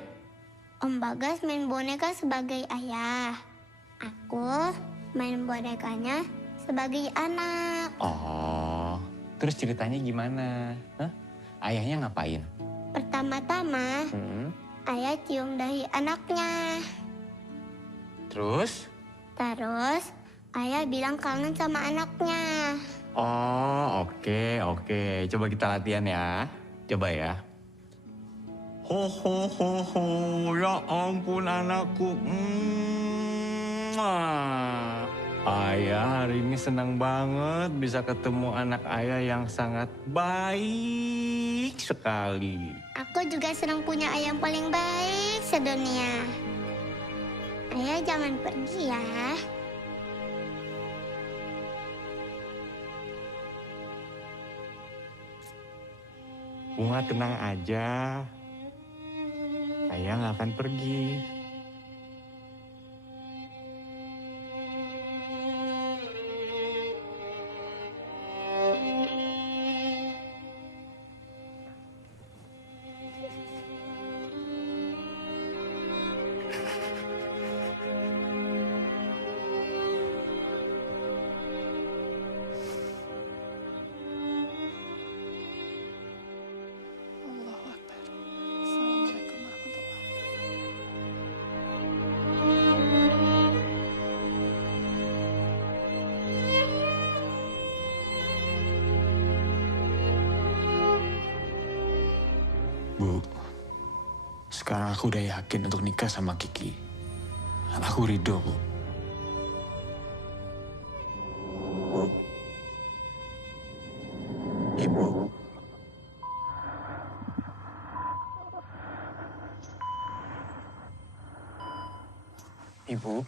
Om Bagas main boneka sebagai ayah. Aku main bonekanya sebagai anak. Oh, terus ceritanya gimana? Hah? Ayahnya ngapain? Pertama-tama, ayah cium dahi anaknya. Terus? Terus, ayah bilang kangen sama anaknya. Oh, oke. Coba kita latihan ya. Coba ya. Ho, ya ampun anakku. Ayah hari ini senang banget bisa ketemu anak ayah yang sangat baik sekali. Aku juga senang punya ayah yang paling baik sedunia. Ayah jangan pergi ya. Bunga tenang aja. Ayah nggak akan pergi. Allahu Akbar. Assalamualaikum warahmatullahi. Bu, sekarang aku udah yakin untuk nikah sama Kiki. Aku ridho, Bu. Bu. Ibu. Ibu.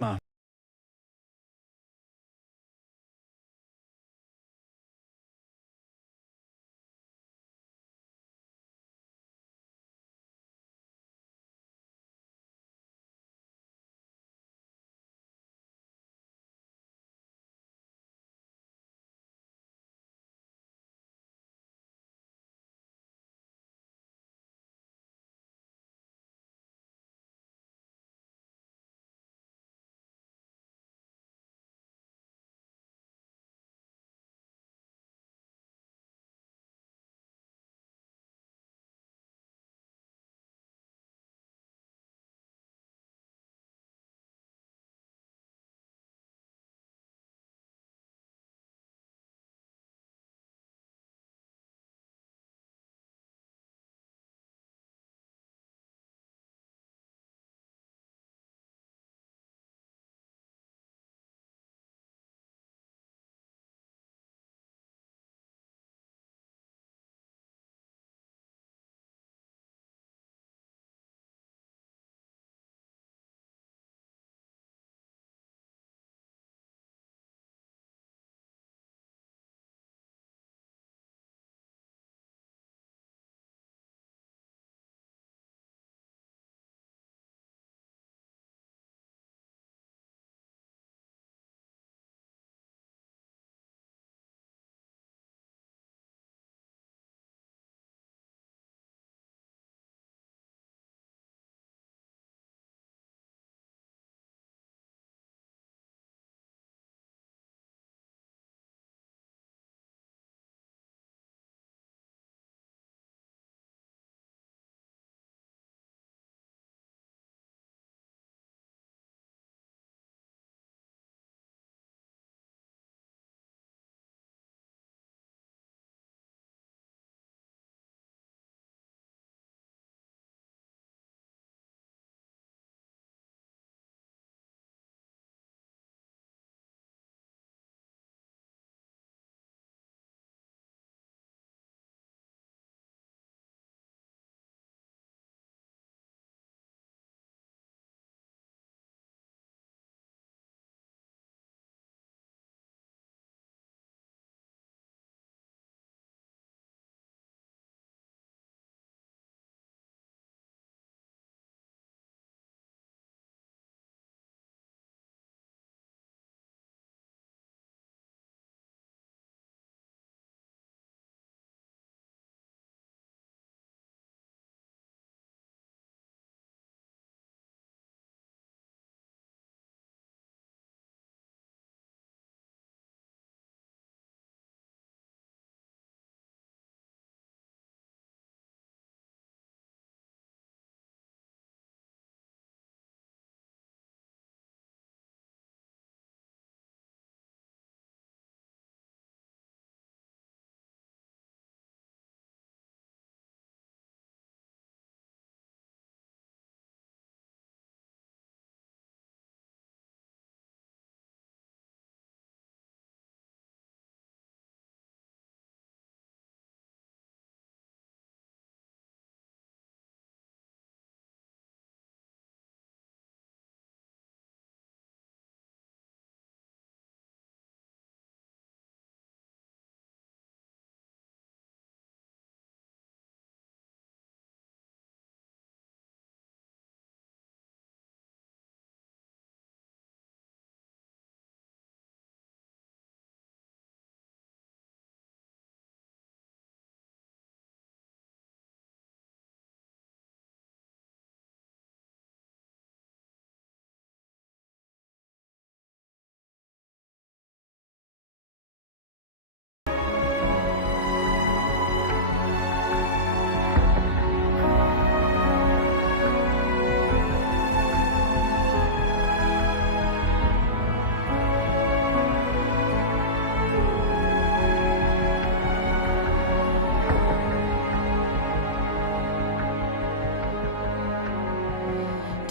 Maaf.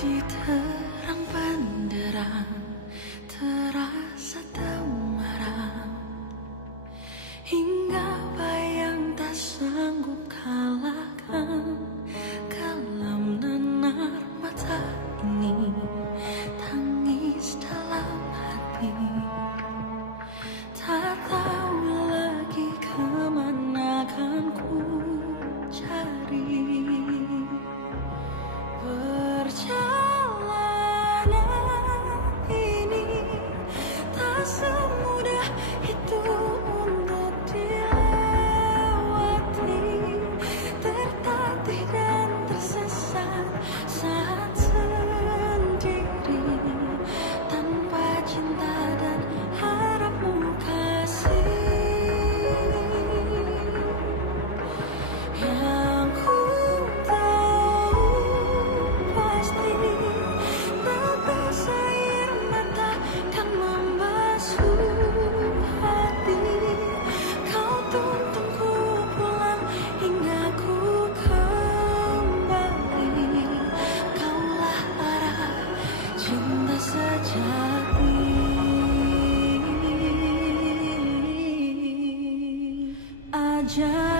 di terang benderang terasa temaram, hingga bayang tak sanggup kalahkan kelam nanar mata ini, tangis dalam hati. Tak tahu lagi kemana kan ku cari. Perjalanan ini tak semudah itu untuk dilewati, tertatih dan tersesat saat sendiri, tanpa cinta dan harapmu kasih. Yang ku tahu pasti tetes air mata kan membasuh hati. Kau tuntunku pulang hingga ku kembali. Kaulah arah cinta sejati. Ajar